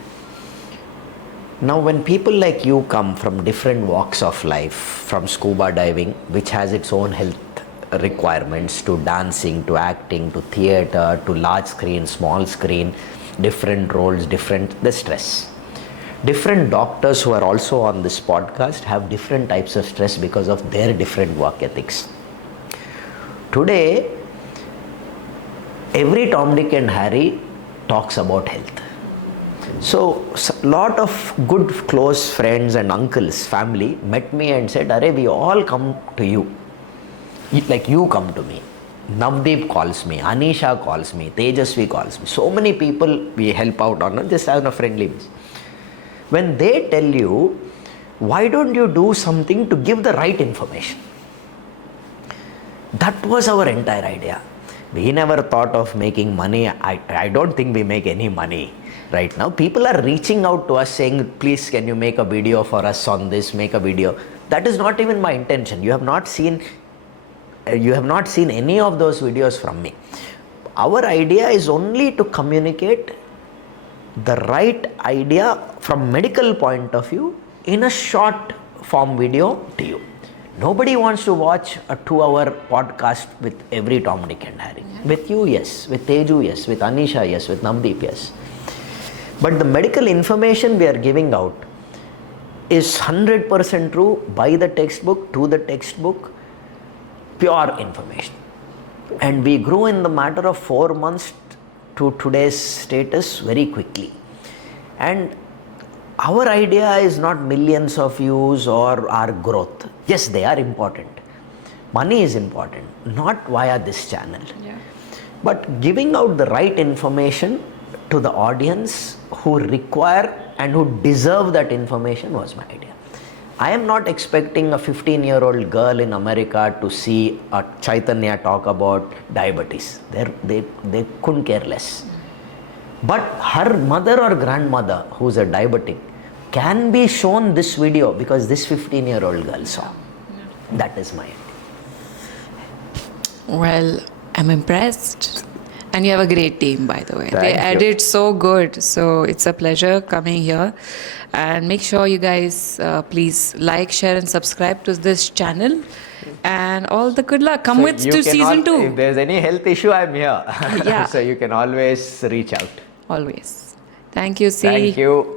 Now when people like you come from different walks of life, from scuba diving, which has its own health requirements, to dancing, to acting, to theatre, to large screen, small screen, different roles, the stress. Different doctors who are also on this podcast have different types of stress because of their different work ethics. Today, every Tom, Dick and Harry talks about health. So lot of good close friends and uncles, family met me and said, "Arey, we all come to you. Like you come to me. Navdeep calls me, Anisha calls me, Tejasvi calls me. So many people we help out on, just as a friendly basis. When they tell you, why don't you do something to give the right information?" That was our entire idea. We never thought of making money. I don't think we make any money right now. People are reaching out to us saying, "Please, can you make a video for us on this, make a video." That is not even my intention. You have not seen any of those videos from me. Our idea is only to communicate the right idea from medical point of view in a short form video to you. Nobody wants to watch a 2-hour podcast with every Tom, Dick and Harry. With you, yes. With Teju, yes. With Anisha, yes. With Navdeep, yes. But the medical information we are giving out is 100% true, by the textbook, to the textbook, pure information. And we grew in the matter of 4 months to today's status very quickly. And our idea is not millions of views or our growth. Yes, they are important. Money is important, not via this channel. Yeah. But giving out the right information to the audience who require and who deserve that information was my idea. I am not expecting a 15-year-old girl in America to see a Chaitanya talk about diabetes. They couldn't care less. But her mother or grandmother, who's a diabetic, can be shown this video because this 15-year-old girl saw. That is my idea. Well, I'm impressed. And you have a great team, by the way. Thank They you. edit so good. So it's a pleasure coming here. And make sure you guys please like, share, and subscribe to this channel. And all the good luck. Come with to season 2. If there's any health issue, I'm here. Yeah. So you can always reach out. Always. Thank you, C. Thank you.